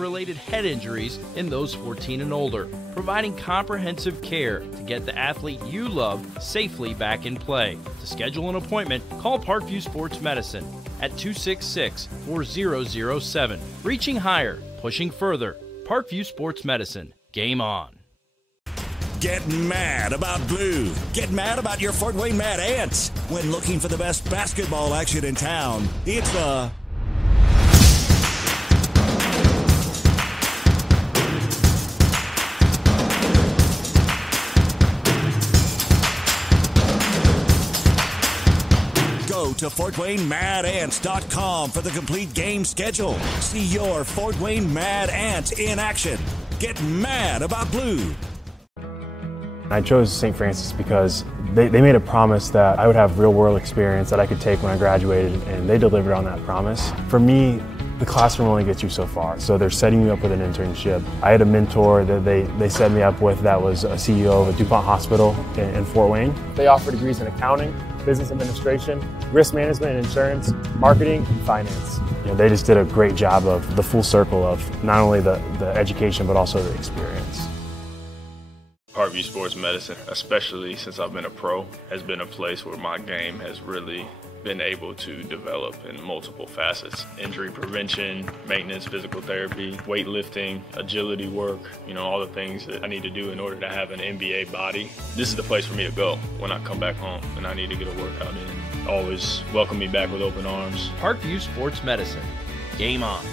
related head injuries in those 14 and older, providing comprehensive care to get the athlete you love safely back in play. To schedule an appointment, call Parkview Sports Medicine at 266-4007. Reaching higher, pushing further. Parkview Sports Medicine. Game on. Get mad about blue. Get mad about your Fort Wayne Mad Ants. When looking for the best basketball action in town, it's the Go to FortWayneMadAnts.com for the complete game schedule. See your Fort Wayne Mad Ants in action. Get mad about blue. I chose St. Francis because they made a promise that I would have real-world experience that I could take when I graduated, and they delivered on that promise. For me, the classroom only gets you so far, so they're setting you up with an internship. I had a mentor that they set me up with that was a CEO of a DuPont hospital in Fort Wayne. They offer degrees in accounting, business administration, risk management and insurance, marketing, and finance. They just did a great job of the full circle of not only the education but also the experience. Parkview Sports Medicine, especially since I've been a pro, has been a place where my game has really been able to develop in multiple facets. Injury prevention, maintenance, physical therapy, weightlifting, agility work, all the things that I need to do in order to have an NBA body. This is the place for me to go when I come back home and I need to get a workout in. Always welcome me back with open arms. Parkview Sports Medicine. Game on.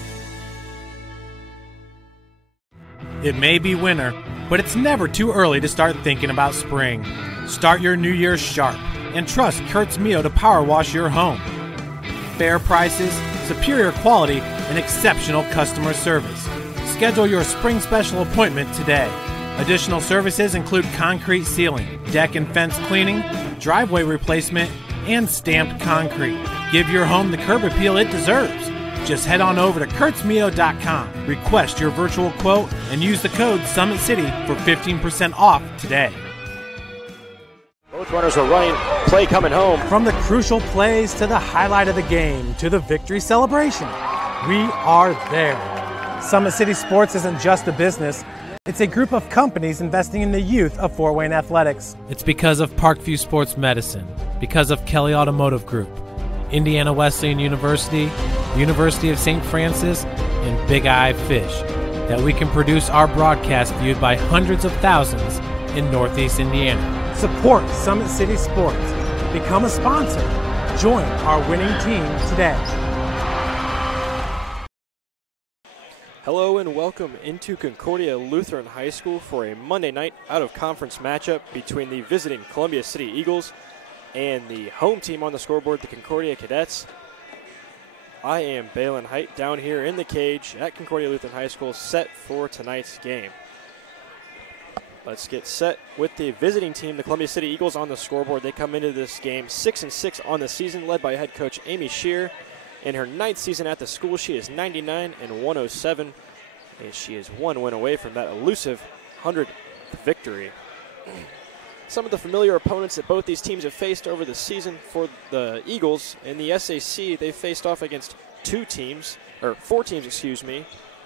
It may be winter, but it's never too early to start thinking about spring. Start your new year sharp and trust Kurt's Mio to power wash your home. Fair prices, superior quality, and exceptional customer service. Schedule your spring special appointment today. Additional services include concrete sealing, deck and fence cleaning, driveway replacement, and stamped concrete. Give your home the curb appeal it deserves. Just head on over to kurtzmio.com, request your virtual quote, and use the code SummitCity for 15% off today. Both runners are running, play coming home. From the crucial plays to the highlight of the game to the victory celebration, we are there. Summit City Sports isn't just a business, it's a group of companies investing in the youth of Fort Wayne athletics. It's because of Parkview Sports Medicine, because of Kelly Automotive Group, Indiana Wesleyan University, University of St. Francis, and Big Eye Fish, that we can produce our broadcast viewed by hundreds of thousands in Northeast Indiana. Support Summit City Sports. Become a sponsor. Join our winning team today. Hello and welcome into Concordia Lutheran High School for a Monday night out-of-conference matchup between the visiting Columbia City Eagles and the home team on the scoreboard, the Concordia Cadets. I am Balin Height down here in the cage at Concordia Lutheran High School, set for tonight's game. Let's get set with the visiting team, the Columbia City Eagles, on the scoreboard. They come into this game 6-6 on the season, led by head coach Amy Shear. In her 9th season at the school, she is 99-107, and she is one win away from that elusive 100th victory. Some of the familiar opponents that both these teams have faced over the season for the Eagles in the SAC, they faced off against four teams,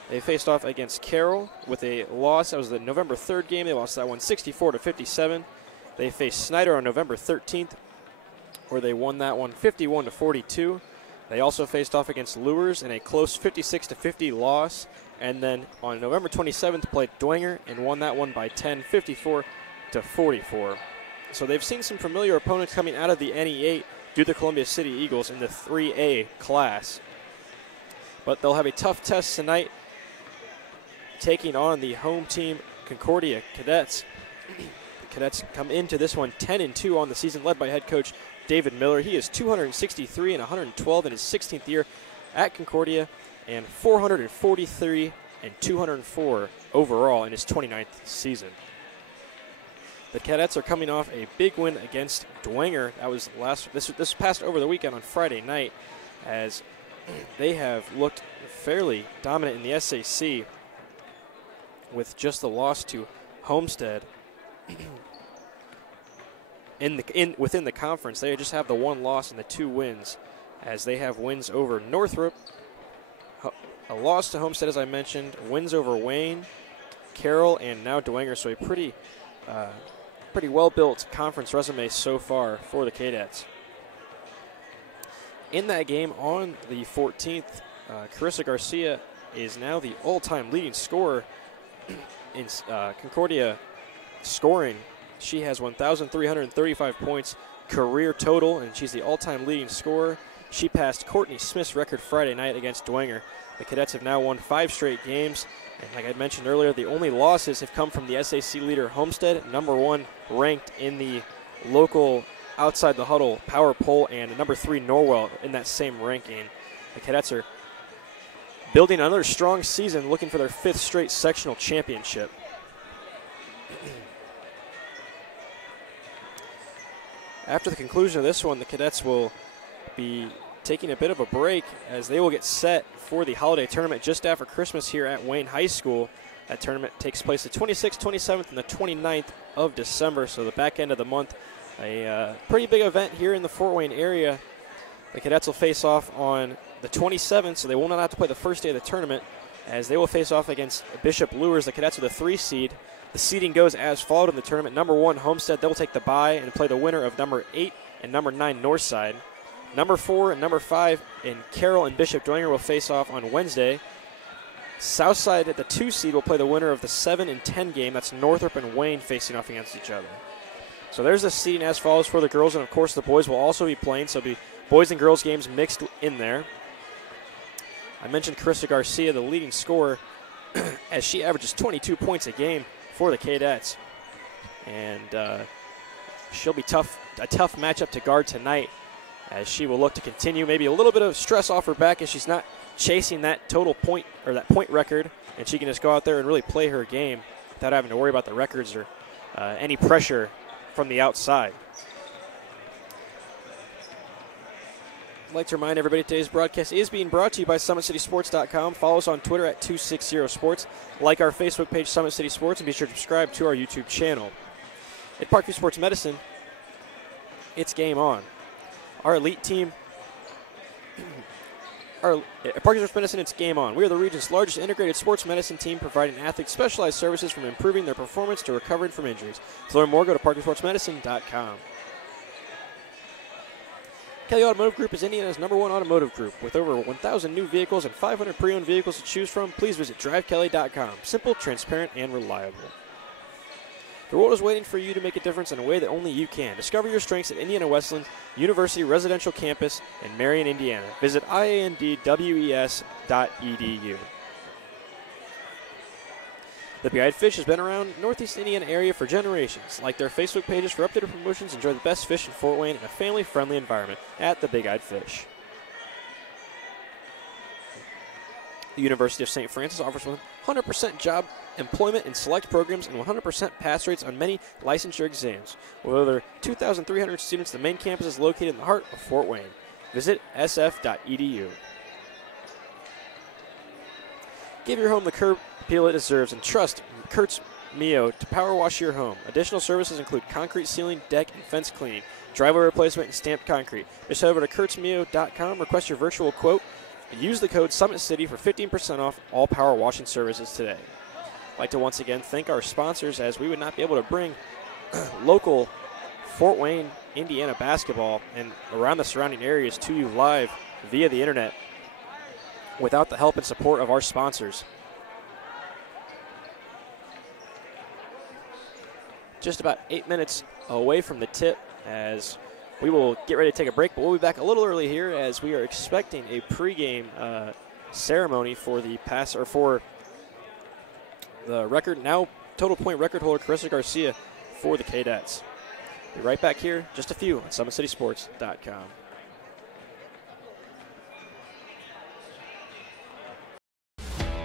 They faced off against Carroll with a loss. That was the November 3rd game. They lost that one 64-57. They faced Snyder on November 13th, where they won that one 51-42. They also faced off against Lures in a close 56-50 loss. And then on November 27th, played Dwenger and won that one by 10, 54-44. So they've seen some familiar opponents coming out of the NE8 due to the Columbia City Eagles in the 3A class. But they'll have a tough test tonight, taking on the home team, Concordia Cadets. The Cadets come into this one 10-2 on the season, led by head coach David Miller. He is 263 and 112 in his 16th year at Concordia, and 443 and 204 overall in his 29th season. The Cadets are coming off a big win against Dwenger. That was this passed over the weekend on Friday night, as they have looked fairly dominant in the SAC with just the loss to Homestead. Within the conference, they just have the one loss and the 2 wins, as they have wins over Northrop, a loss to Homestead, as I mentioned, wins over Wayne, Carroll, and now Dwenger. So a pretty well-built conference resume so far for the Cadettes. In that game on the 14th, Carissa Garcia is now the all-time leading scorer in Concordia scoring. She has 1,335 points career total, and she's the all-time leading scorer. She passed Courtney Smith's record Friday night against Dwenger. The Cadets have now won 5 straight games, and like I mentioned earlier, the only losses have come from the SAC leader Homestead, number 1 ranked in the local outside the huddle power poll, and number 3 Norwell in that same ranking. The Cadets are building another strong season, looking for their 5th straight sectional championship. After the conclusion of this one, the Cadets will be taking a bit of a break as they will get set for the holiday tournament just after Christmas here at Wayne High School. That tournament takes place the 26th, 27th, and the 29th of December, so the back end of the month. A pretty big event here in the Fort Wayne area. The Cadets will face off on the 27th, so they will not have to play the first day of the tournament, as they will face off against Bishop Lures. The Cadets are the 3 seed. The seeding goes as followed in the tournament. Number 1, Homestead, they'll take the bye and play the winner of number 8 and number 9, Northside. Number 4 and number 5 in Carroll and Bishop Dwenger will face off on Wednesday. Southside at the 2 seed will play the winner of the 7 and 10 game. That's Northrop and Wayne facing off against each other. So there's the seeding as follows for the girls, and of course the boys will also be playing, so it'll be boys and girls games mixed in there. I mentioned Carissa Garcia, the leading scorer, as she averages 22 points a game for the Cadettes. And she'll be a tough matchup to guard tonight, as she will look to continue maybe a little bit of stress off her back as she's not chasing that total point or that point record, and she can just go out there and really play her game without having to worry about the records or any pressure from the outside. I'd like to remind everybody today's broadcast is being brought to you by SummitCitySports.com. Follow us on Twitter at 260sports. Like our Facebook page, Summit City Sports, and be sure to subscribe to our YouTube channel. At Parkview Sports Medicine, it's game on. Our elite team, at Parkview Sports Medicine, it's game on. We are the region's largest integrated sports medicine team, providing athletes specialized services from improving their performance to recovering from injuries. To learn more, go to ParkviewSportsMedicine.com. Kelly Automotive Group is Indiana's #1 automotive group. With over 1,000 new vehicles and 500 pre-owned vehicles to choose from, please visit DriveKelly.com. Simple, transparent, and reliable. The world is waiting for you to make a difference in a way that only you can. Discover your strengths at Indiana Wesleyan University Residential Campus in Marion, Indiana. Visit iandwes.edu. The Big Eyed Fish has been around Northeast Indiana area for generations. Like their Facebook pages for updated promotions, enjoy the best fish in Fort Wayne in a family-friendly environment at the Big Eyed Fish. The University of St. Francis offers 100% job employment in select programs and 100% pass rates on many licensure exams. With over 2,300 students, the main campus is located in the heart of Fort Wayne. Visit sf.edu. Give your home the curb appeal it deserves and trust Kurtz Mio to power wash your home. Additional services include concrete sealing, deck, and fence cleaning, driveway replacement, and stamped concrete. Just head over to kurtzmio.com, request your virtual quote, and use the code SummitCity for 15% off all power washing services today. I'd like to once again thank our sponsors, as we would not be able to bring local Fort Wayne, Indiana basketball and around the surrounding areas to you live via the internet without the help and support of our sponsors. Just about 8 minutes away from the tip, as we will get ready to take a break, but we'll be back a little early here as we are expecting a pregame ceremony for the for the record, now total point record holder Carissa Garcia for the Cadettes. Be right back here, just a few on SummitCitySports.com.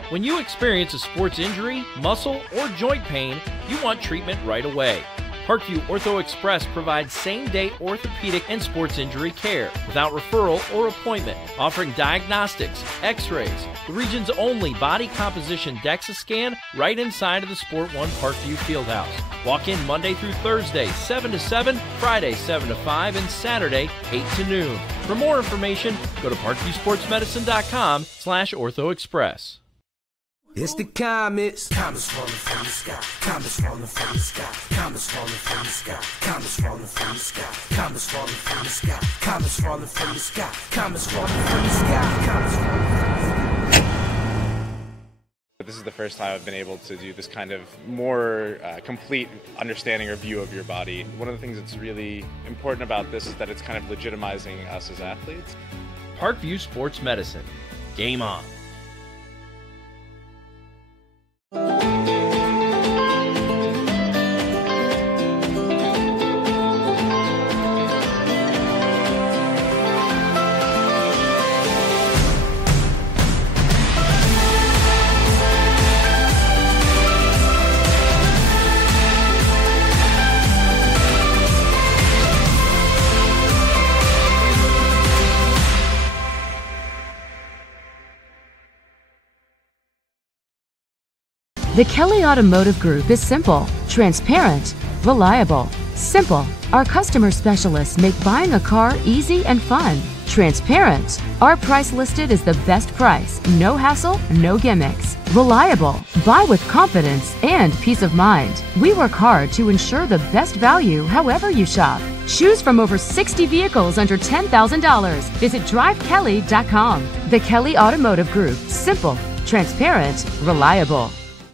When you experience a sports injury, muscle, or joint pain, you want treatment right away. Parkview Ortho Express provides same-day orthopedic and sports injury care without referral or appointment, offering diagnostics, x-rays, the region's only body composition DEXA scan right inside of the Sport One Parkview Fieldhouse. Walk in Monday through Thursday, 7 to 7, Friday, 7 to 5, and Saturday, 8 to noon. For more information, go to parkviewsportsmedicine.com/orthoexpress. It's the comets. Comets falling from the sky. Comets falling from the sky. Comets falling from the sky. Comets falling from the sky. Comets falling from the sky. Comets falling from the sky. Comets falling from the sky. Comets falling from the sky. This is the first time I've been able to do this kind of more complete understanding or view of your body. One of the things that's really important about this is that it's kind of legitimizing us as athletes. Parkview Sports Medicine. Game on. The Kelly Automotive Group is simple, transparent, reliable. Simple. Our customer specialists make buying a car easy and fun. Transparent. Our price listed is the best price. No hassle, no gimmicks. Reliable. Buy with confidence and peace of mind. We work hard to ensure the best value however you shop. Choose from over 60 vehicles under $10,000. Visit drivekelly.com. The Kelly Automotive Group. Simple, transparent, reliable.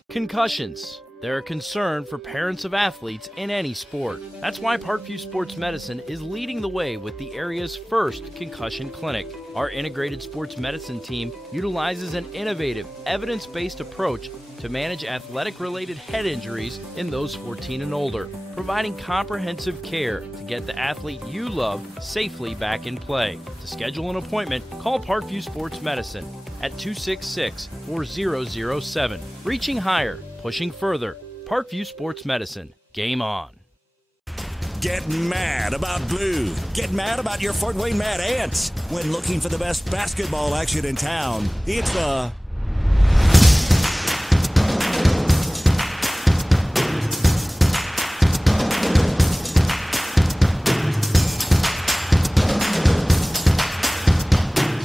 Concussions. They're a concern for parents of athletes in any sport. That's why Parkview Sports Medicine is leading the way with the area's first concussion clinic. Our integrated sports medicine team utilizes an innovative, evidence-based approach to manage athletic-related head injuries in those 14 and older, providing comprehensive care to get the athlete you love safely back in play. To schedule an appointment, call Parkview Sports Medicine at 266-4007. Reaching higher, pushing further. Parkview Sports Medicine. Game on. Get mad about blue. Get mad about your Fort Wayne Mad Ants. When looking for the best basketball action in town, it's the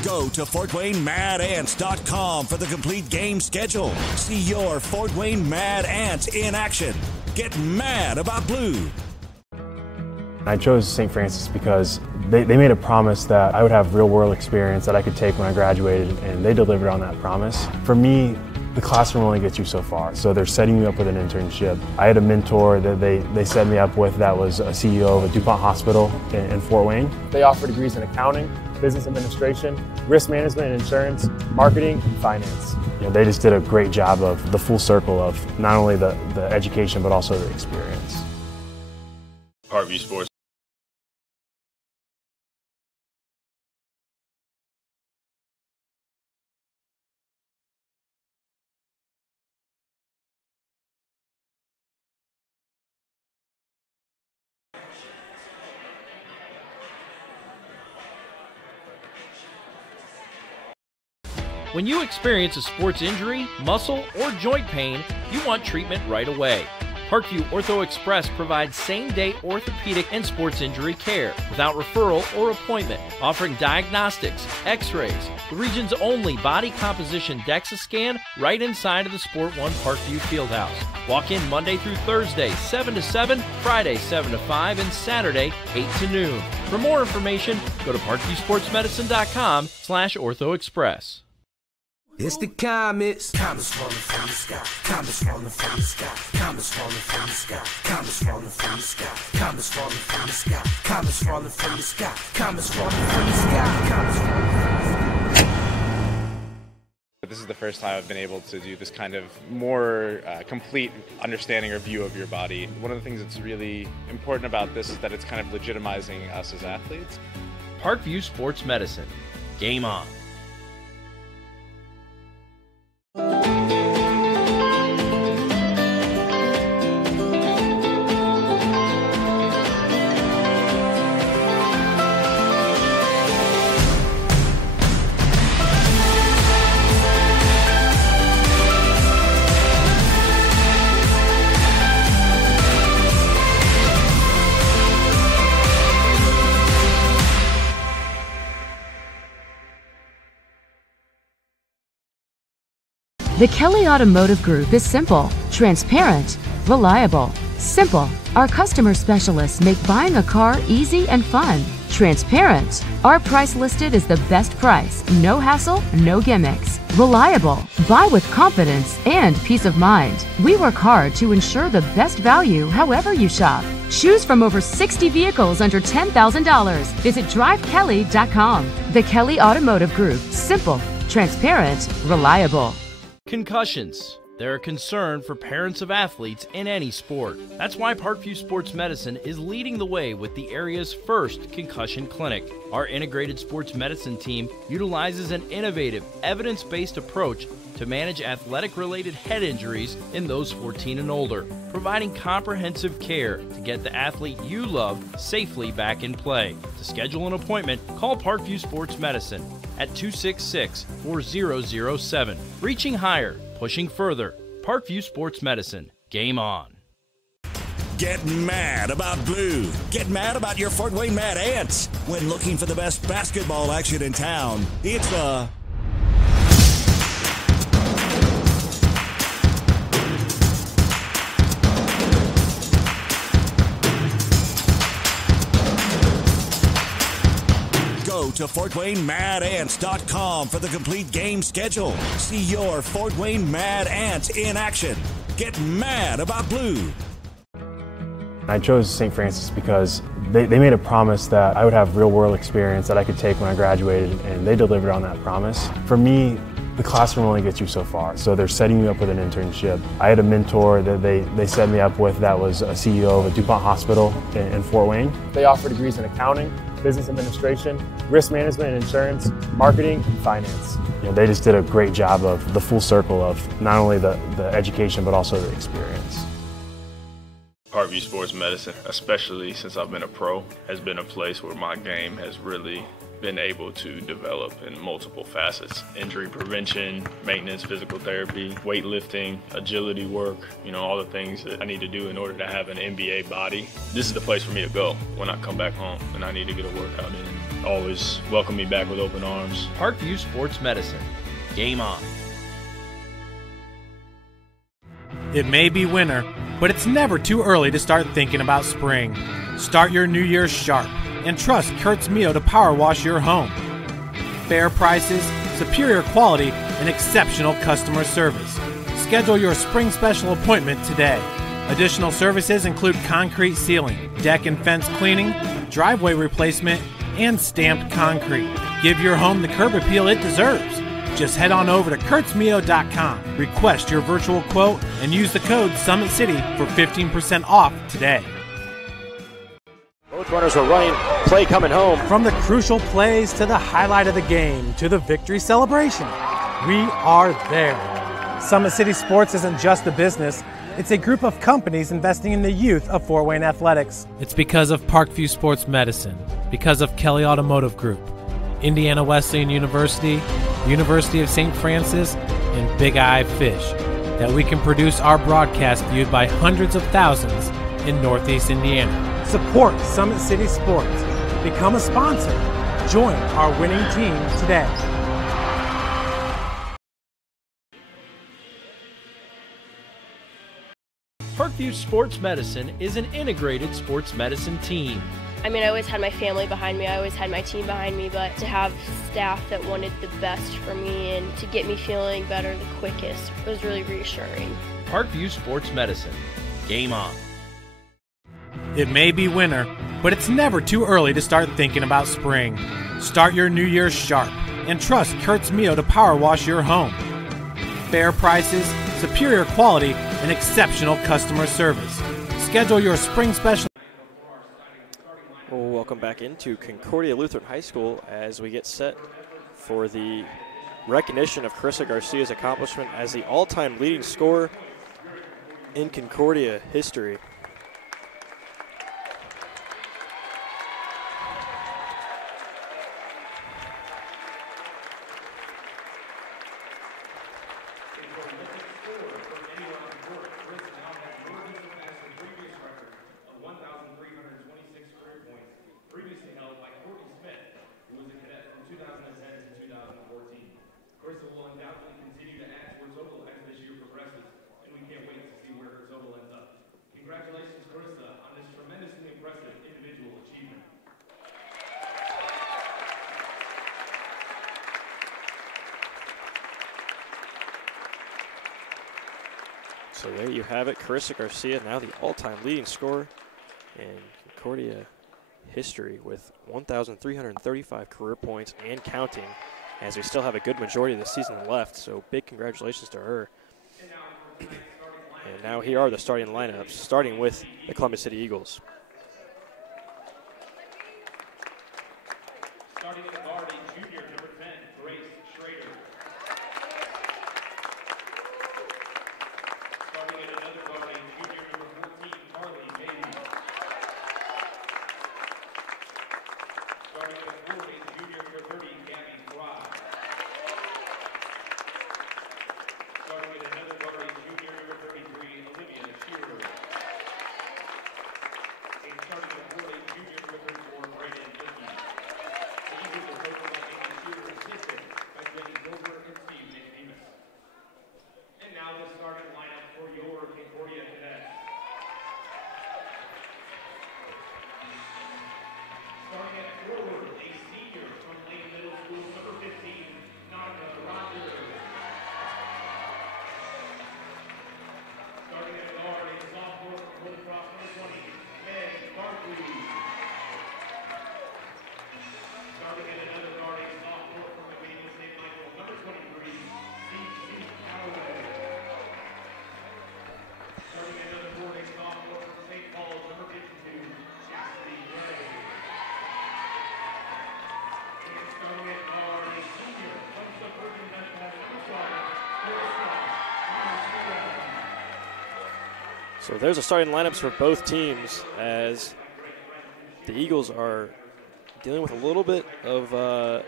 Go to FortWayneMadAnts.com for the complete game schedule. See your Fort Wayne Mad Ants in action. Get mad about blue. I chose St. Francis because they made a promise that I would have real-world experience that I could take when I graduated, and they delivered on that promise. For me, the classroom only gets you so far, so they're setting you up with an internship. I had a mentor that they set me up with that was a CEO of a DuPont hospital in Fort Wayne. They offer degrees in accounting, business administration, risk management and insurance, marketing, and finance. They just did a great job of the full circle of not only the education but also the experience. Parkview Sports. When you experience a sports injury, muscle, or joint pain, you want treatment right away. Parkview Ortho Express provides same-day orthopedic and sports injury care without referral or appointment, offering diagnostics, x-rays, the region's only body composition DEXA scan right inside of the Sport One Parkview Fieldhouse. Walk in Monday through Thursday, 7 to 7, Friday, 7 to 5, and Saturday, 8 to noon. For more information, go to parkviewsportsmedicine.com/orthoexpress. It's the comets. Comets falling from the sky. Comets falling from the sky. Comets falling from the sky. Comets falling from the sky. Comets falling from the sky. Comets falling from the sky. Comets falling from the sky. Comets falling from the sky. This is the first time I've been able to do this kind of more complete understanding or view of your body. One of the things that's really important about this is that it's kind of legitimizing us as athletes. Parkview Sports Medicine. Game on. The Kelly Automotive Group is simple, transparent, reliable. Simple. Our customer specialists make buying a car easy and fun. Transparent. Our price listed is the best price. No hassle, no gimmicks. Reliable. Buy with confidence and peace of mind. We work hard to ensure the best value however you shop. Choose from over 60 vehicles under $10,000. Visit drivekelly.com. The Kelly Automotive Group. Simple, transparent, reliable. Concussions. They're a concern for parents of athletes in any sport. That's why Parkview Sports Medicine is leading the way with the area's first concussion clinic. Our integrated sports medicine team utilizes an innovative, evidence-based approach to manage athletic-related head injuries in those 14 and older, providing comprehensive care to get the athlete you love safely back in play. To schedule an appointment, call Parkview Sports Medicine at 266-4007. Reaching higher, pushing further. Parkview Sports Medicine. Game on. Get mad about blue. Get mad about your Fort Wayne Mad Ants. When looking for the best basketball action in town, it's the Go to FortWayneMadAnts.com for the complete game schedule. See your Fort Wayne Mad Ants in action. Get mad about blue. I chose St. Francis because they made a promise that I would have real-world experience that I could take when I graduated, and they delivered on that promise. For me, the classroom only gets you so far, so they're setting you up with an internship. I had a mentor that they set me up with that was a CEO of a DuPont hospital in Fort Wayne. They offer degrees in accounting, business administration, risk management and insurance, marketing, and finance. They just did a great job of the full circle of not only the education but also the experience. Parkview Sports Medicine, especially since I've been a pro, has been a place where my game has really been able to develop in multiple facets. Injury prevention, maintenance, physical therapy, weightlifting, agility work, all the things that I need to do in order to have an NBA body. This is the place for me to go when I come back home and I need to get a workout in. Always welcome me back with open arms. Parkview Sports Medicine. Game on. It may be winter, but it's never too early to start thinking about spring. Start your new year sharp and trust Kurt's Mio to power wash your home. Fair prices, superior quality, and exceptional customer service. Schedule your spring special appointment today. Additional services include concrete sealing, deck and fence cleaning, driveway replacement, and stamped concrete. Give your home the curb appeal it deserves. Just head on over to kurtzmio.com, request your virtual quote, and use the code SummitCity for 15% off today. Both runners were running, play coming home. From the crucial plays to the highlight of the game to the victory celebration, we are there. Summit City Sports isn't just a business, it's a group of companies investing in the youth of Fort Wayne athletics. It's because of Parkview Sports Medicine, because of Kelly Automotive Group, Indiana Wesleyan University, University of St. Francis, and Big Eye Fish, that we can produce our broadcast viewed by hundreds of thousands in Northeast Indiana. Support Summit City Sports. Become a sponsor. Join our winning team today. Parkview Sports Medicine is an integrated sports medicine team. I always had my family behind me, I always had my team behind me, but to have staff that wanted the best for me and to get me feeling better the quickest was really reassuring. Parkview Sports Medicine. Game on. It may be winter, but it's never too early to start thinking about spring. Start your new year sharp and trust Kurt's Mio to power wash your home. Fair prices, superior quality, and exceptional customer service. Schedule your spring special. Welcome back into Concordia Lutheran High School as we get set for the recognition of Carissa Garcia's accomplishment as the all-time leading scorer in Concordia history. Carissa will undoubtedly continue to add to her total as this year progresses, and we can't wait to see where her total ends up. Congratulations, Carissa, on this tremendously impressive individual achievement. So there you have it, Carissa Garcia, now the all-time leading scorer in Concordia history with 1,335 career points and counting, as we still have a good majority of the season left, so big congratulations to her. And now here are the starting lineups, starting with the Columbia City Eagles. Starting at the guard, junior, number 10, Grace Schrader. Starting at another guard, junior, number 14, Carly Bailey. Starting at the forward, junior, number 30, Gabby Fry. Starting at another guard, junior, number 33, Olivia Shearer. And starting at the forward, junior, number 34, Brandon Dickey. And now the starting lineup for your Concordia Cadets. Starting at forward, a senior from Lane Middle School, number 15, Monica Rogers. Starting at guard, a sophomore from Holy Cross, number 20, Meg Barkley. Starting at another guard, a sophomore from Emmanuel St. Michael, number 23, C.C. Calloway. Starting at another guard, a sophomore from St. Paul's, number 52, Chastity Gray. And starting at guard, a senior from Suburban Methodist, number 12, So there's the starting lineups for both teams, as the Eagles are dealing with a little bit of a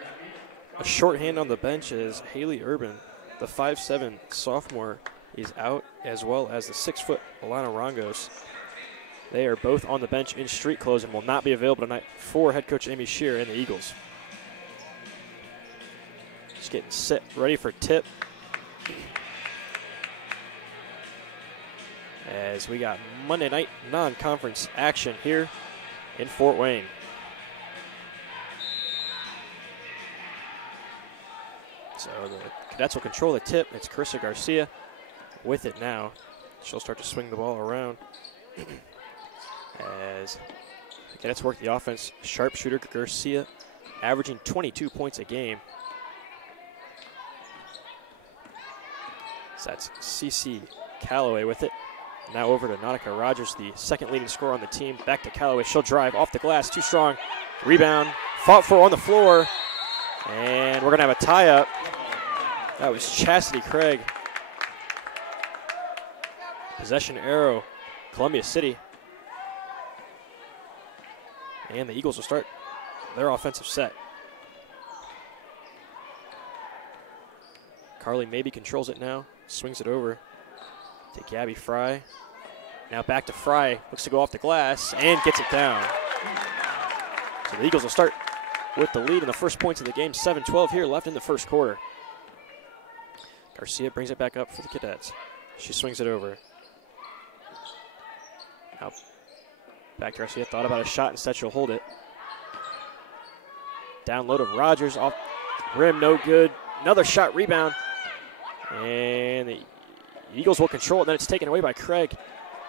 shorthand on the bench, as Haley Urban, the 5'7" sophomore, is out, as well as the 6' Alana Rongos. They are both on the bench in street clothes and will not be available tonight for head coach Amy Shear and the Eagles. Just getting set, ready for tip. As we got Monday night non-conference action here in Fort Wayne. So the Cadets will control the tip. It's Carissa Garcia with it now. She'll start to swing the ball around as the Cadets work the offense. Sharpshooter Garcia averaging 22 points a game. So that's C.C. Calloway with it. Now over to Nautica Rogers, the second leading scorer on the team. Back to Calloway. She'll drive off the glass. Too strong. Rebound. Fought for on the floor. And we're going to have a tie-up. That was Chastity Craig. Possession arrow, Columbia City. And the Eagles will start their offensive set. Carly maybe controls it now. Swings it over to Gabby Fry. Now back to Fry. Looks to go off the glass and gets it down. So the Eagles will start with the lead in the first points of the game. 7-12 here left in the first quarter. Garcia brings it back up for the Cadets. She swings it over. Now back to Garcia. Thought about a shot. Instead she'll hold it. Down low to Rogers. Off the rim. No good. Another shot. Rebound. And the Eagles will control it. Then it's taken away by Craig.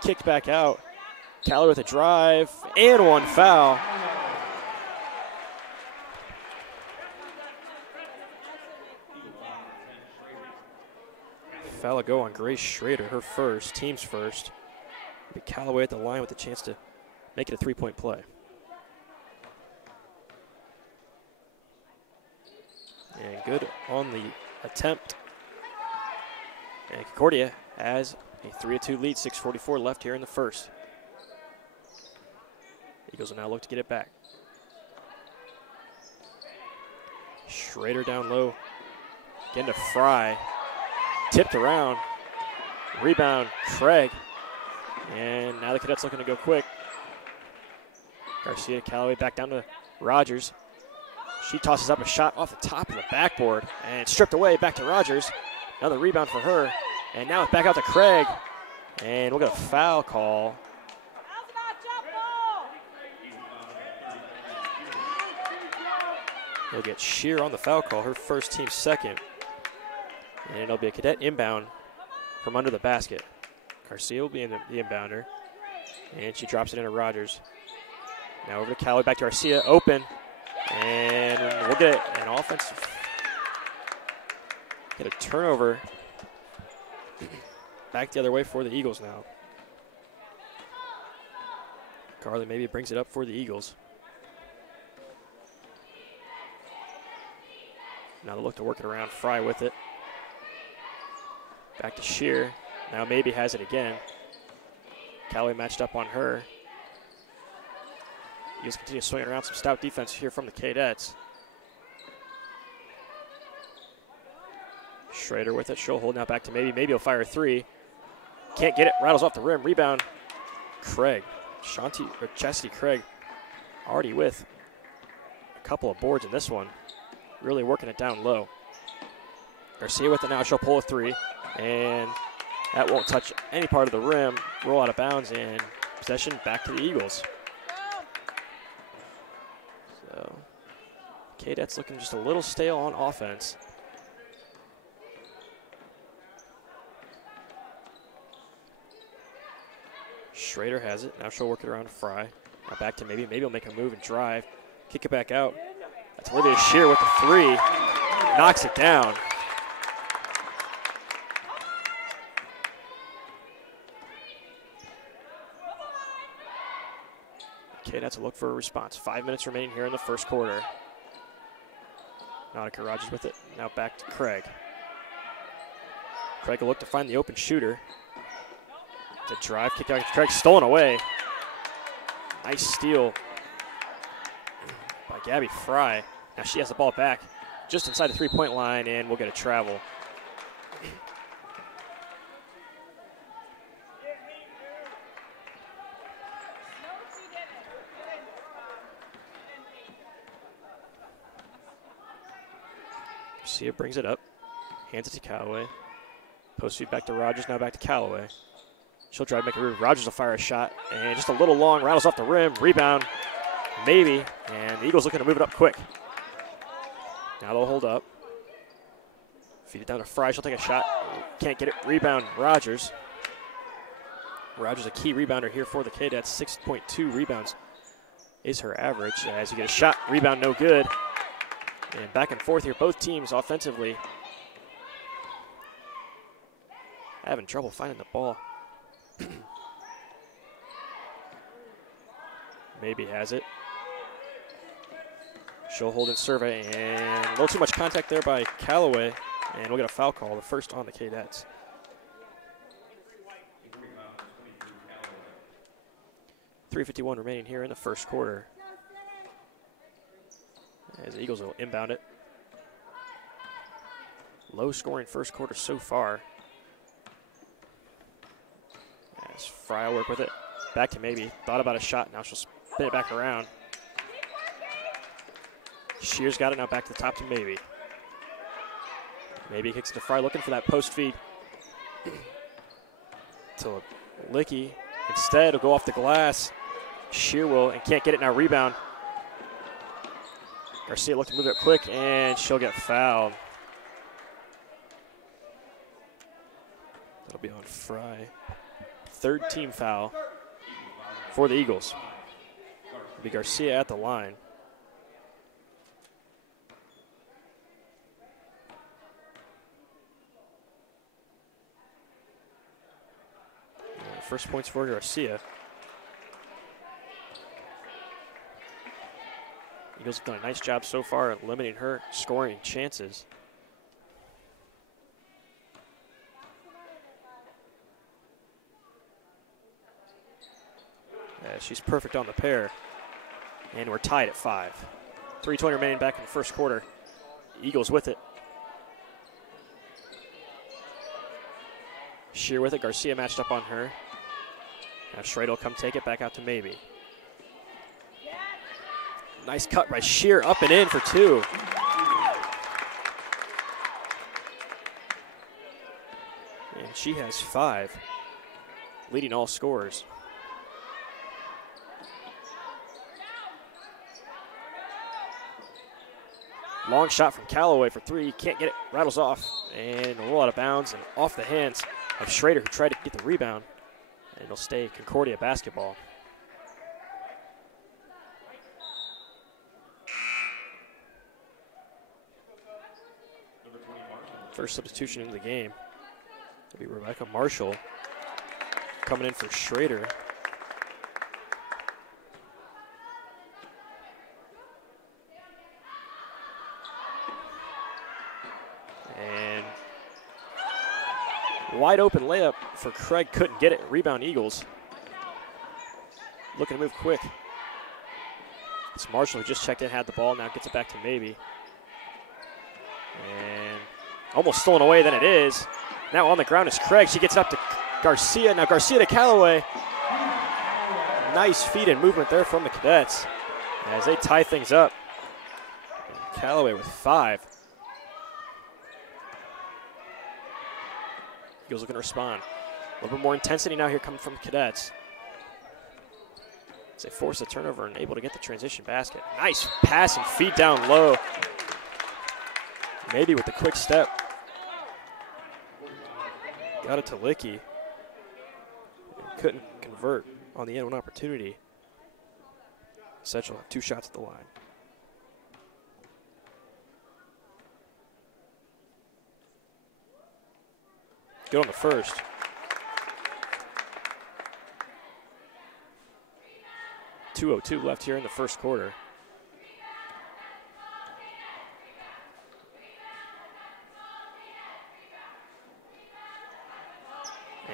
Kicked back out. Calloway with a drive. And one foul. Foul will go on Grace Schrader, her first, team's first. But Calloway at the line with a chance to make it a three-point play. And good on the attempt. And Concordia has a 3-2 lead, 6:44 left here in the first. Eagles will now look to get it back. Schrader down low. Again to Fry. Tipped around. Rebound, Craig. And now the Cadets looking to go quick. Garcia, Calloway back down to Rogers. She tosses up a shot off the top of the backboard and stripped away back to Rogers. Another rebound for her. And now it's back out to Craig. And we'll get a foul call. We'll get Shear on the foul call, her first, team second. And it'll be a cadet inbound from under the basket. Garcia will be in the inbounder. And she drops it into Rogers. Now over to Callaway, back to Garcia, open. And we'll get an offensive, get a turnover back the other way for the Eagles now. Carly maybe brings it up for the Eagles. Now they look to work it around, Fry with it. Back to Shear. Now maybe has it again. Callaway matched up on her. Eagles continue swinging around, some stout defense here from the Cadets. Schrader with it. She'll hold now back to maybe. Maybe he'll fire a three. Can't get it. Rattles off the rim. Rebound. Craig. Chastity Craig already with a couple of boards in this one. Really working it down low. Garcia with it now. She'll pull a three. And that won't touch any part of the rim. Roll out of bounds and possession back to the Eagles. So, Cadets looking just a little stale on offense. Schrader has it. Now she'll work it around to Fry. Now back to maybe. Maybe he'll make a move and drive. Kick it back out. That's Olivia Shear with the three. Knocks it down. Cadets will look for a response. 5 minutes remaining here in the first quarter. Nautica Rogers with it. Now back to Craig. Craig will look to find the open shooter. The drive, kick out to Craig, stolen away. Nice steal by Gabby Fry. Now she has the ball back just inside the three-point line, and we'll get a travel. Garcia brings it up, hands it to Callaway. Post feed back to Rogers, now back to Callaway. She'll try to make a move. Rogers will fire a shot, and just a little long, rattles off the rim, rebound, maybe, and the Eagles looking to move it up quick. Now they'll hold up. Feed it down to Fry, she'll take a shot, can't get it, rebound Rogers. Rogers a key rebounder here for the Cadets, 6.2 rebounds is her average. As you get a shot, rebound no good. And back and forth here, both teams offensively having trouble finding the ball. Maybe has it. She'll hold and survey, and a little too much contact there by Callaway, and we'll get a foul call, the first on the Cadets. .351 remaining here in the first quarter. As the Eagles will inbound it. Low scoring first quarter so far. As Fry will work with it. Back to maybe. Thought about a shot. Now she'll spin it back around. Shear's got it now back to the top to maybe. Maybe kicks it to Fry looking for that post feed. To Licky. Instead, will go off the glass. Shear will and can't get it now. Rebound. Garcia looking to move it quick, and she'll get fouled. That'll be on Fry. Third team foul for the Eagles. It'll be Garcia at the line. First points for Garcia. Eagles have done a nice job so far at limiting her scoring chances. She's perfect on the pair. And we're tied at 5. 3:20 remaining back in the first quarter. Eagles with it. Shear with it. Garcia matched up on her. Now Schrader will come take it back out to maybe. Nice cut by Shear, up and in for 2. And she has 5, leading all scorers. Long shot from Callaway for 3. Can't get it. Rattles off and roll out of bounds and off the hands of Schrader, who tried to get the rebound. And it'll stay Concordia basketball. First substitution into the game will be Rebecca Marshall coming in for Schrader. And wide open layup for Craig, couldn't get it. Rebound Eagles. Looking to move quick. It's Marshall who just checked in, had the ball, now gets it back to Maybe. And almost stolen away, then it is. Now on the ground is Craig. She gets it up to Garcia. Now Garcia to Callaway. Nice feed and movement there from the Cadets as they tie things up. And Callaway with 5. Eagles looking to respond. A little bit more intensity now here coming from the Cadets. As they force a turnover and able to get the transition basket. Nice pass and feed down low. Maybe with the quick step. Got it to Licky. Couldn't convert on the end one opportunity. Setchel have 2 shots at the line. Good on the first. .202 left here in the first quarter.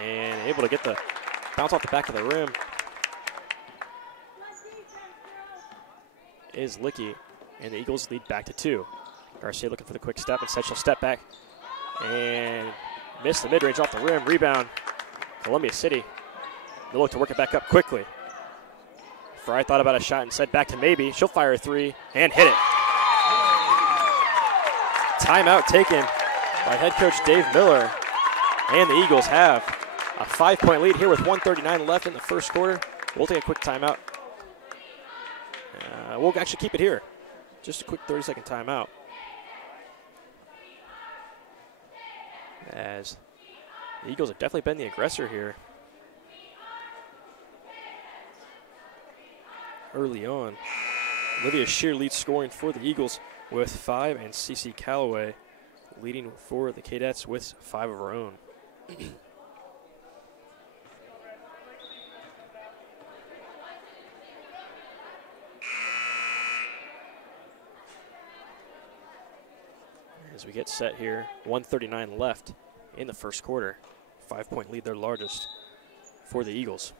And able to get the bounce off the back of the rim is Licky, and the Eagles lead back to 2. Garcia looking for the quick step, and Setchel step back and missed the mid-range off the rim. Rebound, Columbia City. They'll look to work it back up quickly. Fry thought about a shot and said back to Maybe. She'll fire a 3 and hit it. Timeout taken by head coach Dave Miller, and the Eagles have a 5-point lead here with 1:39 left in the first quarter. We'll take a quick timeout. We'll actually keep it here. Just a quick 30-second timeout. As the Eagles have definitely been the aggressor here early on. Olivia Shear leads scoring for the Eagles with 5, and CeCe Callaway leading for the Cadets with 5 of her own. As we get set here, 1:39 left in the first quarter. 5-point lead, their largest for the Eagles.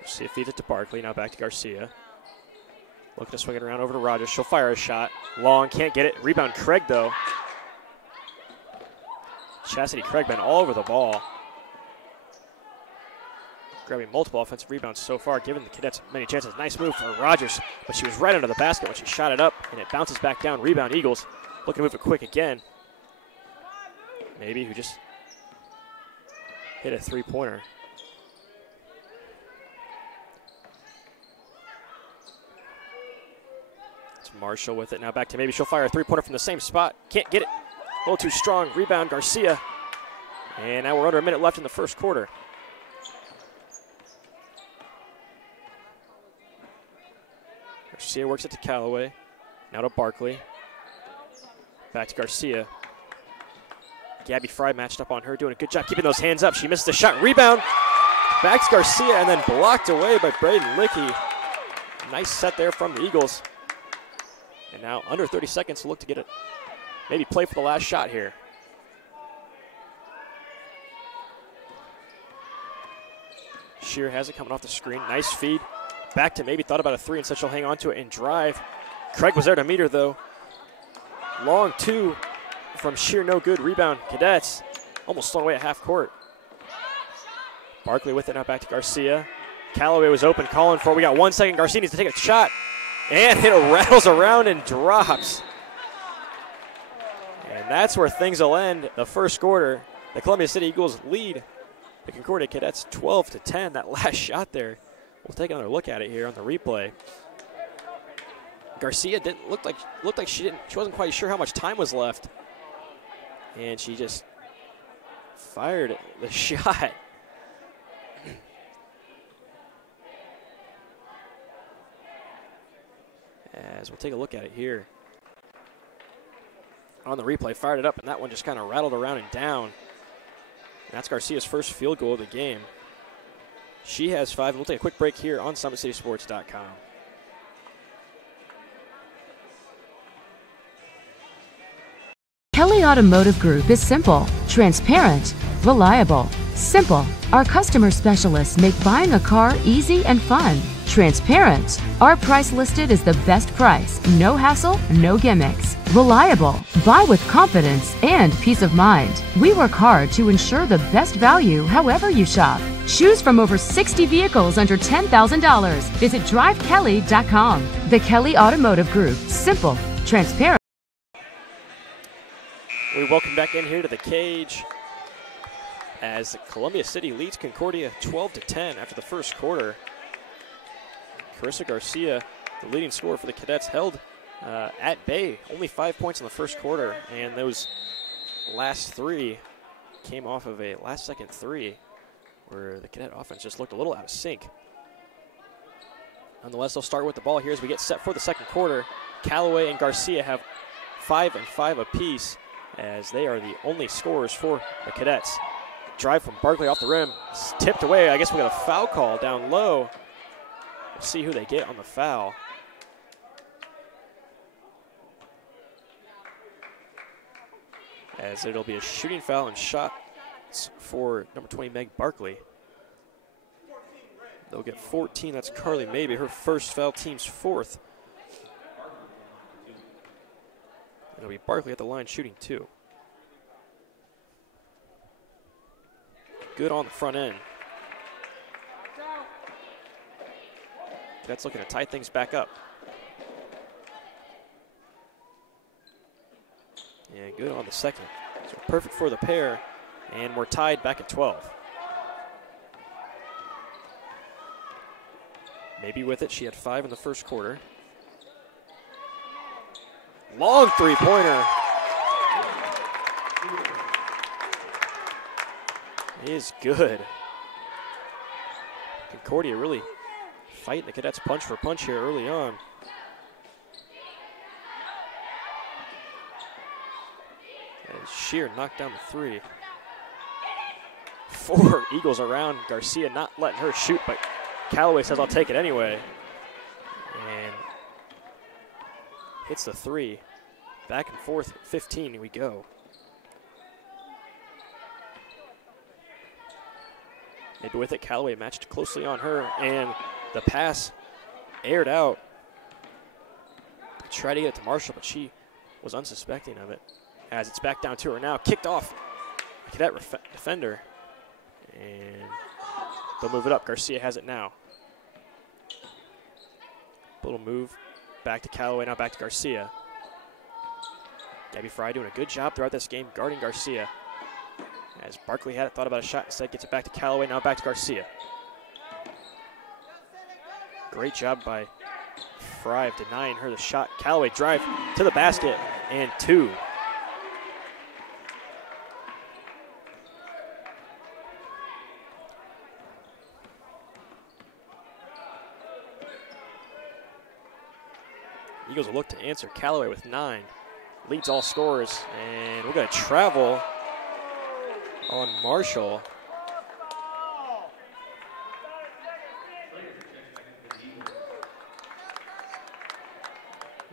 Garcia feeds it to Barkley, now back to Garcia. Looking to swing it around over to Rogers. She'll fire a shot. Long, can't get it. Rebound Craig, though. Chastity Craig been all over the ball. Grabbing multiple offensive rebounds so far, giving the Cadets many chances. Nice move for Rogers, but she was right under the basket when she shot it up, and it bounces back down. Rebound Eagles. Looking to move it quick again. Maybe, who just hit a 3-pointer. It's Marshall with it. Now back to Maybe. She'll fire a 3-pointer from the same spot. Can't get it. A little too strong. Rebound Garcia. And now we're under a minute left in the first quarter. Garcia works it to Callaway. Now to Barkley. Back to Garcia. Gabby Fry matched up on her, doing a good job keeping those hands up. She misses the shot. Rebound. Back to Garcia, and then blocked away by Braden Licky. Nice set there from the Eagles. And now under 30 seconds to look to get it. Maybe play for the last shot here. Shear has it coming off the screen. Nice feed. Back to Maybe, thought about a 3, and said she'll hang on to it and drive. Craig was there to meet her, though. Long 2 from Shear, no good. Rebound, Cadets. Almost thrown away at half court. Barkley with it now back to Garcia. Callaway was open, calling for it. We got 1 second. Garcia needs to take a shot. And it rattles around and drops. And that's where things will end the first quarter. The Columbia City Eagles lead the Concordia Cadets 12-10. That last shot there. We'll take another look at it here on the replay. Garcia looked like she wasn't quite sure how much time was left. And she just fired the shot. As we'll take a look at it here. On the replay, fired it up, and that one just kind of rattled around and down. And that's Garcia's first field goal of the game. She has 5. We'll take a quick break here on SummitCitySports.com. Kelly Automotive Group is simple, transparent, reliable. Simple. Our customer specialists make buying a car easy and fun. Transparent. Our price listed is the best price. No hassle, no gimmicks. Reliable. Buy with confidence and peace of mind. We work hard to ensure the best value however you shop. Choose from over 60 vehicles under $10,000. Visit drivekelly.com. The Kelly Automotive Group. Simple, transparent. We welcome back in here to the cage as Columbia City leads Concordia 12-10 after the first quarter. Carissa Garcia, the leading scorer for the Cadets, held at bay. Only 5 points in the first quarter, and those last 3 came off of a last-second 3 where the Cadet offense just looked a little out of sync. Nonetheless, they'll start with the ball here as we get set for the second quarter. Callaway and Garcia have 5 and 5 apiece, as they are the only scorers for the Cadets. Drive from Barkley off the rim. It's tipped away. I guess we got a foul call down low. We'll see who they get on the foul. As it'll be a shooting foul and shots for number 20, Meg Barkley. They'll get 14. That's Carly Maybe, her first foul, team's 4th. It'll be Barkley at the line shooting 2. Good on the front end. That's looking to tie things back up. Yeah, good on the second. So perfect for the pair, and we're tied back at 12. Maybe with it, she had 5 in the first quarter. Long three-pointer. Is good. Concordia really fighting the Cadets punch for punch here early on. As Shear knocked down the 3. 4 Eagles around Garcia, not letting her shoot, but Callaway says, I'll take it anyway. And hits the 3. Back and forth at 15 we go. Maybe with it, Callaway matched closely on her, and the pass aired out. Tried to get it to Marshall, but she was unsuspecting of it. As it's back down to her now, kicked off Cadet defender, and they'll move it up. Garcia has it now. Little move back to Callaway, now back to Garcia. Gabby Fry doing a good job throughout this game guarding Garcia. As Barkley had it, thought about a shot, instead gets it back to Callaway, now back to Garcia. Great job by Fry of denying her the shot. Callaway drive to the basket, and 2. Eagles will look to answer. Callaway with 9. Leads all scorers, and we're going to travel on Marshall.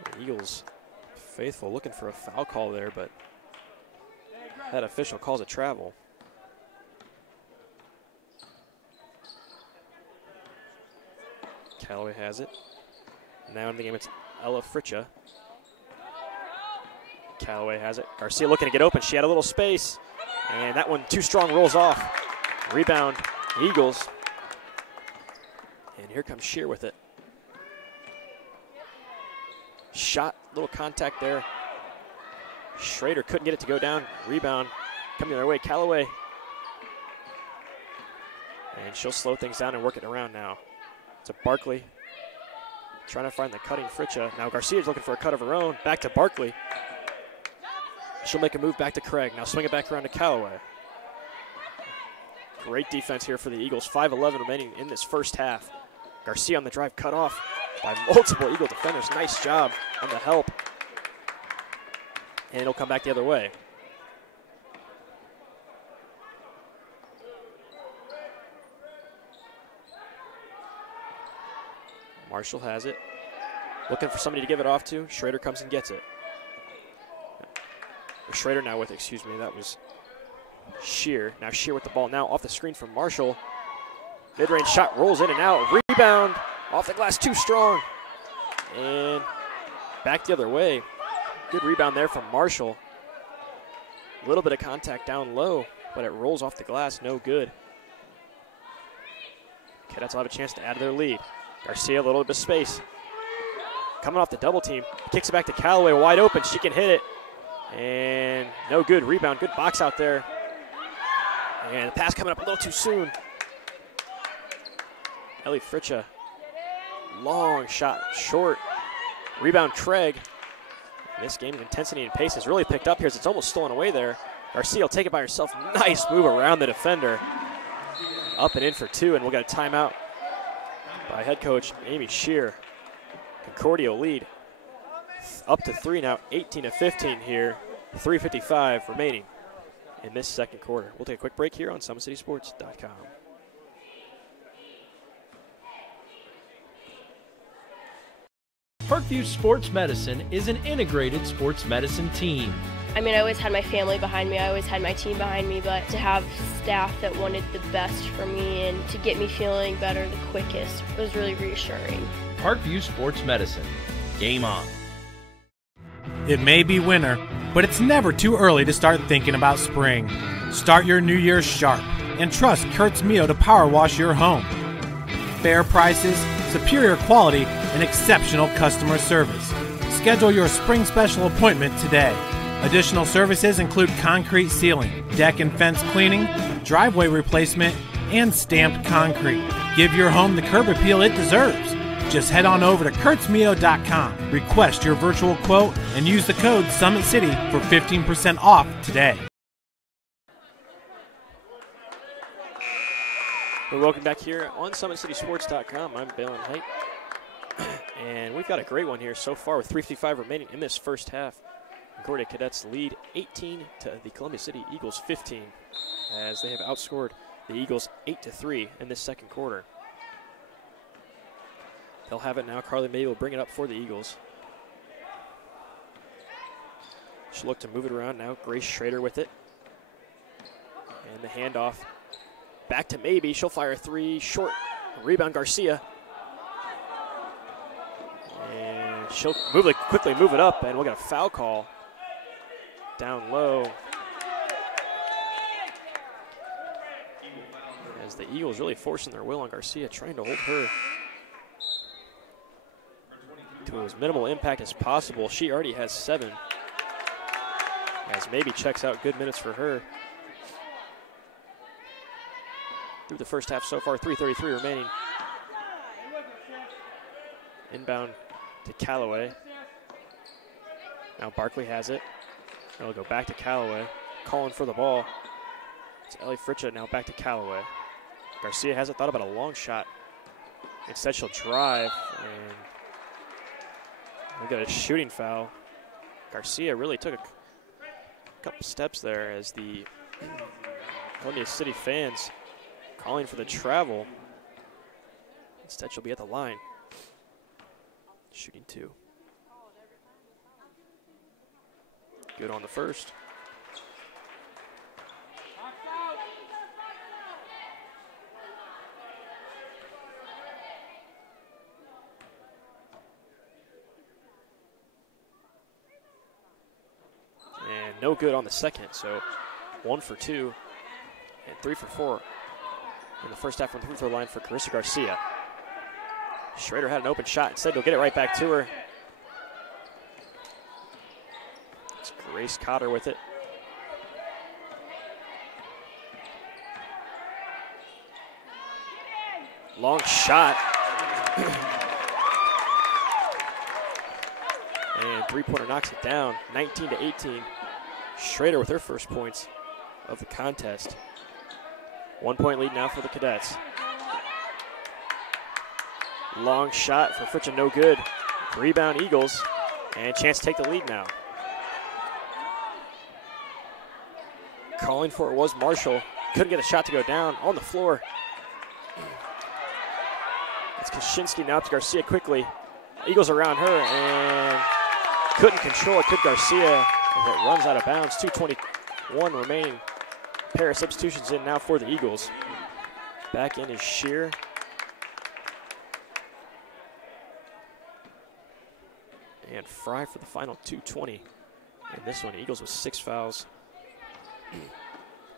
The Eagles faithful looking for a foul call there, but that official calls a travel. Callaway has it. Now in the game it's Ella Fritcha. Callaway has it. Garcia looking to get open. She had a little space, and that one too strong, rolls off. Rebound Eagles. And here comes Shear with it. Shot, little contact there. Schrader couldn't get it to go down. Rebound coming the other way. Callaway. And she'll slow things down and work it around now. To Barkley. Trying to find the cutting Fritcha. Now Garcia's looking for a cut of her own. Back to Barkley. She'll make a move back to Craig. Now swing it back around to Callaway. Great defense here for the Eagles. 5:11 remaining in this first half. Garcia on the drive, cut off by multiple Eagle defenders. Nice job on the help. And it'll come back the other way. Marshall has it. Looking for somebody to give it off to. Schrader comes and gets it. Schrader now with it, excuse me. That was Shear. Now Shear with the ball now off the screen from Marshall. Mid-range shot rolls in and out. Rebound off the glass, too strong. And back the other way. Good rebound there from Marshall. A little bit of contact down low, but it rolls off the glass, no good. Cadets will have a chance to add to their lead. Garcia, a little bit of space. Coming off the double team, kicks it back to Callaway, wide open. She can hit it. And no good. Rebound, good box out there. And the pass coming up a little too soon. Ellie Fritcha, long shot, short. Rebound, Craig. This game's intensity and pace has really picked up here as it's almost stolen away there. Garcia will take it by herself. Nice move around the defender. Up and in for two, and we'll get a timeout by head coach Amy Shear. Concordia will lead up to 3 now, 18-15 here. 3:55 remaining in this second quarter. We'll take a quick break here on SummitCitySports.com. Parkview Sports Medicine is an integrated sports medicine team. I mean, I always had my family behind me. I always had my team behind me, but to have staff that wanted the best for me and to get me feeling better the quickest was really reassuring. Parkview Sports Medicine. Game on. It may be winter, but it's never too early to start thinking about spring. Start your new year sharp and trust Kurt's Mio to power wash your home. Fair prices, superior quality, and exceptional customer service. Schedule your spring special appointment today. Additional services include concrete sealing, deck and fence cleaning, driveway replacement, and stamped concrete. Give your home the curb appeal it deserves. Just head on over to kurtzmio.com, request your virtual quote, and use the code SummitCity for 15% off today. Well, welcome back here on SummitCitySports.com. I'm Balin Height. And we've got a great one here so far with 3:55 remaining in this first half. Concordia Cadets lead 18 to the Columbia City Eagles 15 as they have outscored the Eagles 8-3 in this second quarter. They'll have it now. Carly May will bring it up for the Eagles. She'll look to move it around now. Grace Schrader with it. And the handoff back to Maybe. She'll fire a three. Short. Rebound Garcia. And she'll quickly move it up, and we'll get a foul call down low. As the Eagles really forcing their will on Garcia, trying to hold her to as minimal impact as possible. She already has 7. As Maybe checks out, good minutes for her. Through the first half so far, 3:33 remaining. Inbound to Callaway. Now Barkley has it. It'll go back to Callaway. Calling for the ball. It's Ellie Fritcha now back to Callaway. Garcia has it, thought about a long shot. Instead she'll drive, and we got a shooting foul. Garcia really took a couple steps there as the Columbia City fans calling for the travel. Instead she'll be at the line. Shooting 2. Good on the first. And no good on the second, so 1 for 2 and 3 for 4 in the first half on the free throw line for Carissa Garcia. Schrader had an open shot. Instead, he'll get it right back to her. It's Grace Cotter with it. Long shot. And three-pointer knocks it down, 19-18. Schrader with her first points of the contest. 1 point lead now for the Cadets. Long shot for Fritchen, no good. Rebound Eagles, and chance to take the lead now. Calling for it was Marshall. Couldn't get a shot to go down on the floor. It's Kaczynski now to Garcia quickly. Eagles around her and couldn't control it. Could Garcia as it runs out of bounds. 2:21 remaining. Pair of substitutions in now for the Eagles. Back in is Shear. And Fry for the final 2:20. And this one, Eagles with 6 fouls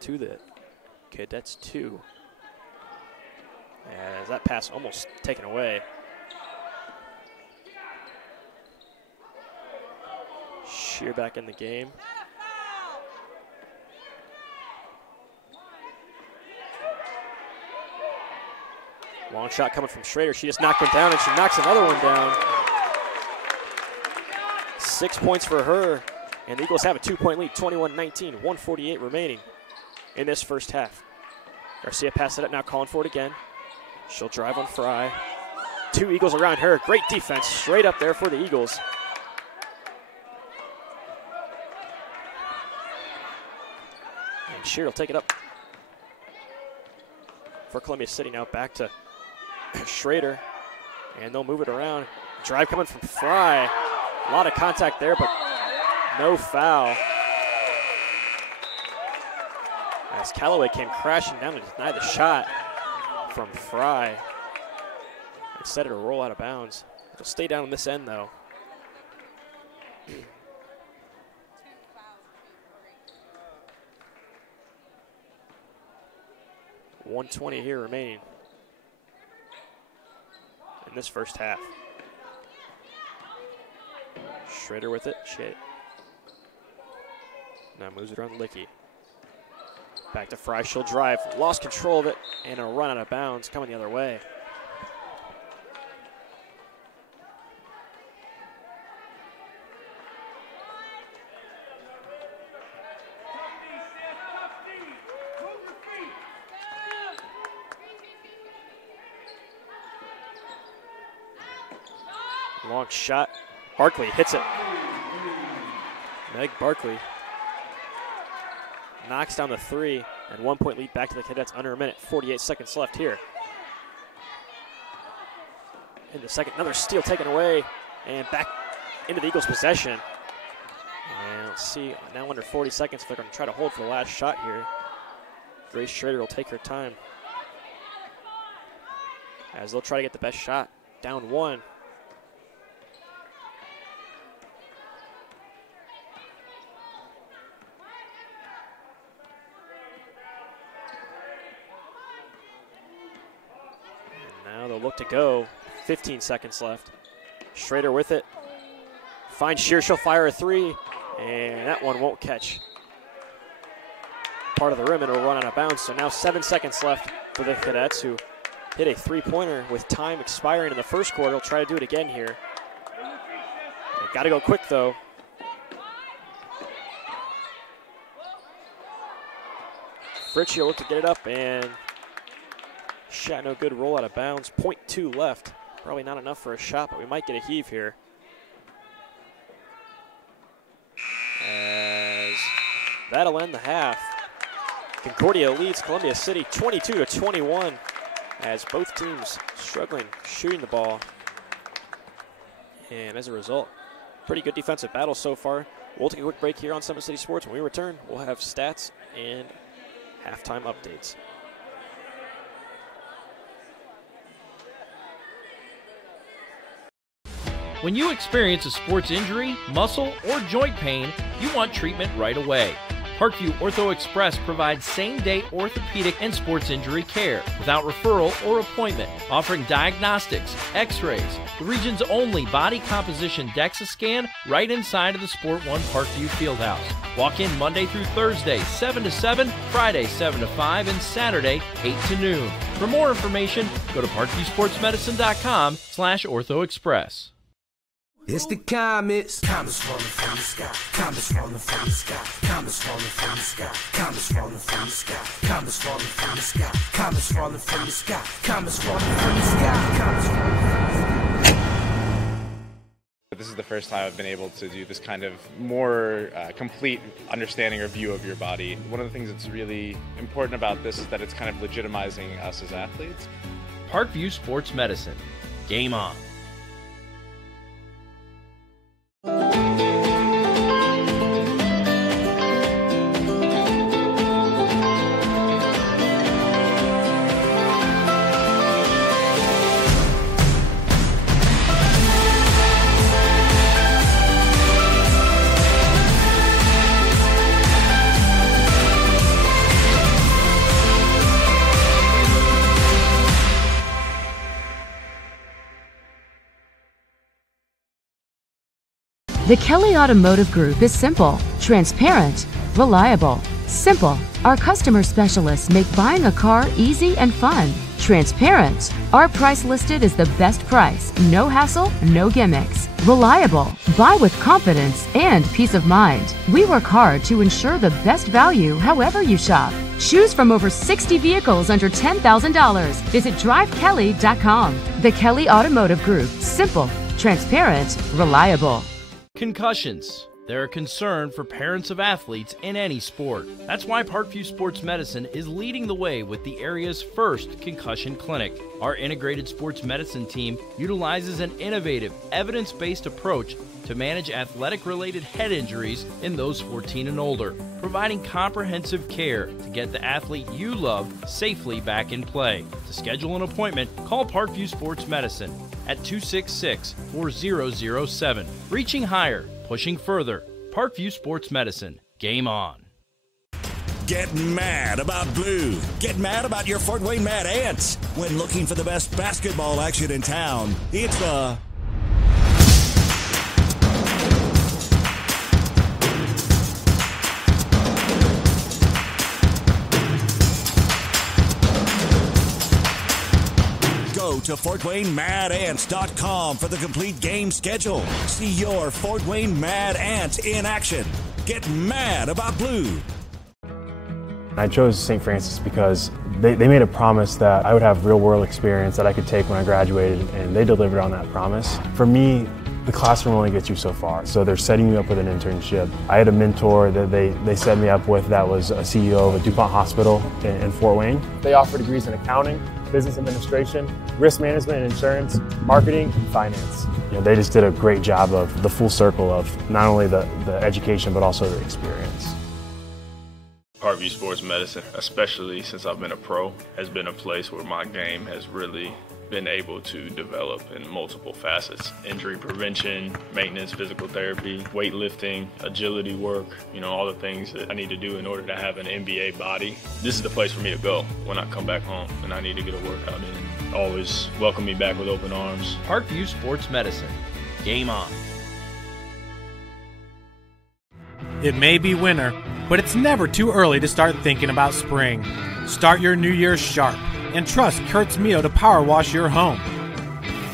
to the Cadets 2. As that pass almost taken away. Shear back in the game. Long shot coming from Schrader. She just knocked one down, and she knocks another one down. 6 points for her, and the Eagles have a 2-point lead, 21-19, 1:48 remaining in this first half. Garcia passed it up, now calling for it again. She'll drive on Fry. 2 Eagles around her. Great defense straight up there for the Eagles. And Shear will take it up for Columbia City. Now back to Schrader, and they'll move it around. Drive coming from Fry. A lot of contact there, but no foul. As Callaway came crashing down to deny the shot from Fry. Instead it'll roll out of bounds. It'll stay down on this end though. $120 here remaining in this first half. Schrader with it. Shit. Now moves it around Licky. Back to Fry. She'll drive. Lost control of it and a run out of bounds coming the other way. Long shot. Barkley hits it. Meg Barkley knocks down the 3, and 1 point lead back to the Cadets under a minute. 48 seconds left here. In the second, another steal taken away, and back into the Eagles' possession. And let's see, now under 40 seconds, they're going to try to hold for the last shot here. Grace Schrader will take her time as they'll try to get the best shot. Down 1. Look to go. 15 seconds left. Schrader with it. Finds Shear. She'll fire a 3, and that one won't catch. Part of the rim, and it'll run out of bounds. So now 7 seconds left for the Cadets, who hit a 3-pointer with time expiring in the first quarter. They'll try to do it again here. Got to go quick though. Fritchie will look to get it up, and shot no good, roll out of bounds. 0.2 left. Probably not enough for a shot, but we might get a heave here. As that'll end the half. Concordia leads Columbia City 22-21 as both teams struggling shooting the ball. And as a result, pretty good defensive battle so far. We'll take a quick break here on Summit City Sports. When we return, we'll have stats and halftime updates. When you experience a sports injury, muscle, or joint pain, you want treatment right away. Parkview Ortho Express provides same-day orthopedic and sports injury care without referral or appointment, offering diagnostics, x-rays, the region's only body composition DEXA scan right inside of the Sport One Parkview Fieldhouse. Walk in Monday through Thursday, 7 to 7, Friday, 7 to 5, and Saturday, 8 to noon. For more information, go to parkviewsportsmedicine.com/orthoexpress. It's the comets. Comets falling from the sky. Comets falling from the sky. Comets falling from the sky. Comets falling from the sky. Comets falling from the sky. Comets falling from the sky. Comets falling from the sky. Comets falling from the sky. This is the first time I've been able to do this kind of more complete understanding or view of your body. One of the things that's really important about this is that it's kind of legitimizing us as athletes. Parkview Sports Medicine. Game on. The Kelly Automotive Group is simple, transparent, reliable. Simple. Our customer specialists make buying a car easy and fun. Transparent. Our price listed is the best price. No hassle, no gimmicks. Reliable. Buy with confidence and peace of mind. We work hard to ensure the best value however you shop. Choose from over 60 vehicles under $10,000. Visit drivekelly.com. The Kelly Automotive Group. Simple, transparent, reliable. Concussions. They're a concern for parents of athletes in any sport. That's why Parkview Sports Medicine is leading the way with the area's first concussion clinic. Our integrated sports medicine team utilizes an innovative, evidence-based approach to manage athletic-related head injuries in those 14 and older, providing comprehensive care to get the athlete you love safely back in play. To schedule an appointment, call Parkview Sports Medicine at 266-4007. Reaching higher, pushing further. Parkview Sports Medicine. Game on. Get mad about blue. Get mad about your Fort Wayne Mad Ants. When looking for the best basketball action in town, it's Go to FortWayneMadAnts.com for the complete game schedule. See your Fort Wayne Mad Ants in action. Get mad about blue. I chose St. Francis because they made a promise that I would have real-world experience that I could take when I graduated, and they delivered on that promise. For me, the classroom only gets you so far, so they're setting you up with an internship. I had a mentor that they set me up with that was a CEO of a DuPont hospital in Fort Wayne. They offer degrees in accounting, business administration, risk management and insurance, marketing, and finance. They just did a great job of the full circle of not only the education but also the experience. Parkview Sports Medicine, especially since I've been a pro, has been a place where my game has really been able to develop in multiple facets. Injury prevention, maintenance, physical therapy, weightlifting, agility work, all the things that I need to do in order to have an NBA body. This is the place for me to go when I come back home and I need to get a workout in. Always welcome me back with open arms. Parkview Sports Medicine. Game on. It may be winter, but it's never too early to start thinking about spring. Start your new year sharp and trust Kurt's Mio to power wash your home.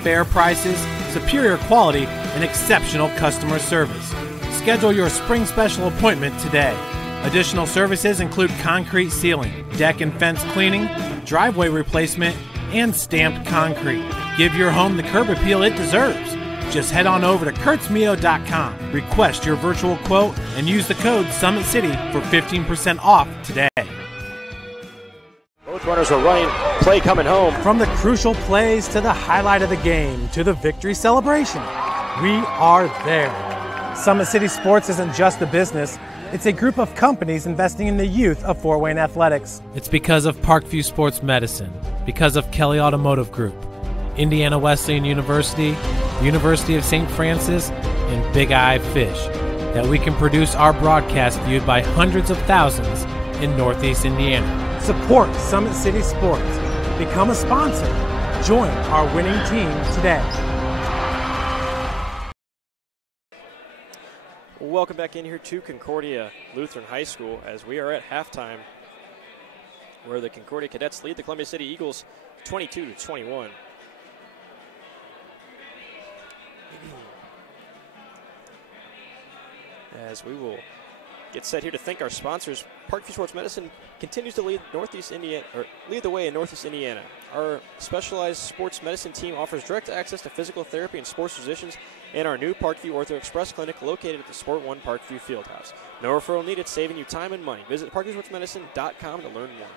Fair prices, superior quality, and exceptional customer service. Schedule your spring special appointment today. Additional services include concrete sealing, deck and fence cleaning, driveway replacement, and stamped concrete. Give your home the curb appeal it deserves. Just head on over to kurtzmio.com, request your virtual quote, and use the code SummitCity for 15% off today. Both runners are running, play coming home. From the crucial plays to the highlight of the game to the victory celebration, we are there. Summit City Sports isn't just a business, it's a group of companies investing in the youth of Fort Wayne athletics. It's because of Parkview Sports Medicine, because of Kelly Automotive Group, Indiana Wesleyan University, University of St. Francis, and Big Eye Fish. that we can produce our broadcast viewed by hundreds of thousands in Northeast Indiana. Support Summit City Sports. Become a sponsor. Join our winning team today. Welcome back in here to Concordia Lutheran High School as we are at halftime, where the Concordia Cadets lead the Columbia City Eagles 22-21. As we will get set here to thank our sponsors, Parkview Sports Medicine continues to lead lead the way in Northeast Indiana. Our specialized sports medicine team offers direct access to physical therapy and sports physicians in our new Parkview Ortho Express Clinic located at the Sport One Parkview Fieldhouse. No referral needed, saving you time and money. Visit ParkviewSportsMedicine.com to learn more.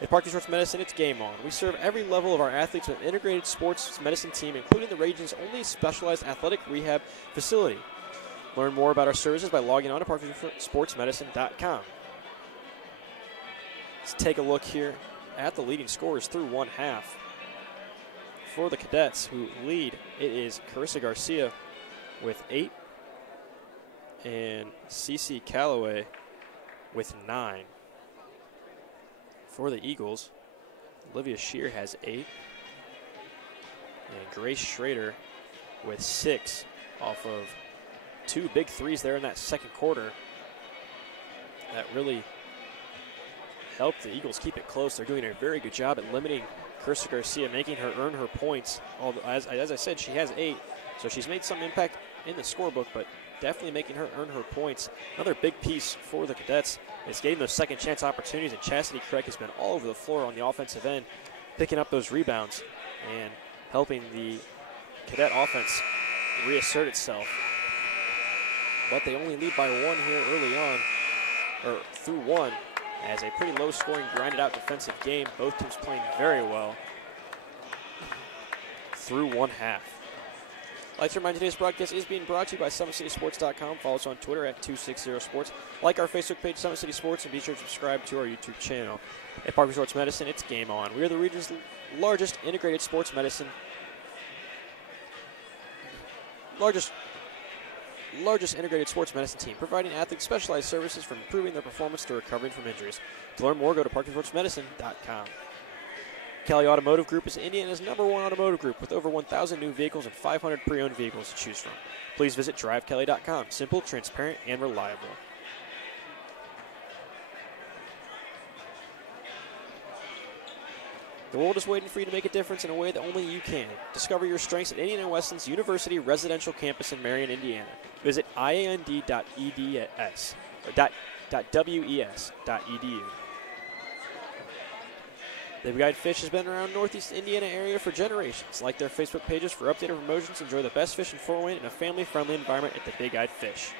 At Parkview Sports Medicine, it's game on. We serve every level of our athletes with an integrated sports medicine team, including the region's only specialized athletic rehab facility. Learn more about our services by logging on to ParkviewSportsMedicine.com. Let's take a look here at the leading scorers through one half. For the Cadets, who lead, it is Carissa Garcia with 8 and Cece Calloway with 9. For the Eagles, Olivia Shear has 8 and Grace Schrader with 6 off of 2 big threes there in that second quarter. That really helped the Eagles keep it close. They're doing a very good job at limiting Carissa Garcia, making her earn her points. As I said, she has 8, so she's made some impact in the scorebook, but definitely making her earn her points. Another big piece for the Cadets is getting those second chance opportunities, and Chastity Craig has been all over the floor on the offensive end, picking up those rebounds and helping the Cadet offense reassert itself. But they only lead by 1 here early on, or through 1, as a pretty low-scoring, grinded-out defensive game. Both teams playing very well through one half. I'd like to remind you today's broadcast is being brought to you by SummitCitySports.com. Follow us on Twitter at 260sports. Like our Facebook page, Summit City Sports, and be sure to subscribe to our YouTube channel. At Parkview Sports Medicine, it's game on. We are the region's largest integrated sports medicine, largest integrated sports medicine team, providing athletes specialized services from improving their performance to recovering from injuries. To learn more, go to ParkviewSportsMedicine.com. Kelly Automotive Group is Indiana's #1 automotive group with over 1,000 new vehicles and 500 pre-owned vehicles to choose from. Please visit DriveKelly.com. Simple, transparent, and reliable. The world is waiting for you to make a difference in a way that only you can. Discover your strengths at Indiana Wesleyan's University Residential Campus in Marion, Indiana. Visit iand.eds.edu. The Big Eyed Fish has been around Northeast Indiana area for generations. Like their Facebook pages for updated promotions. Enjoy the best fish in Fort Wayne in a family-friendly environment at the Big Eyed Fish.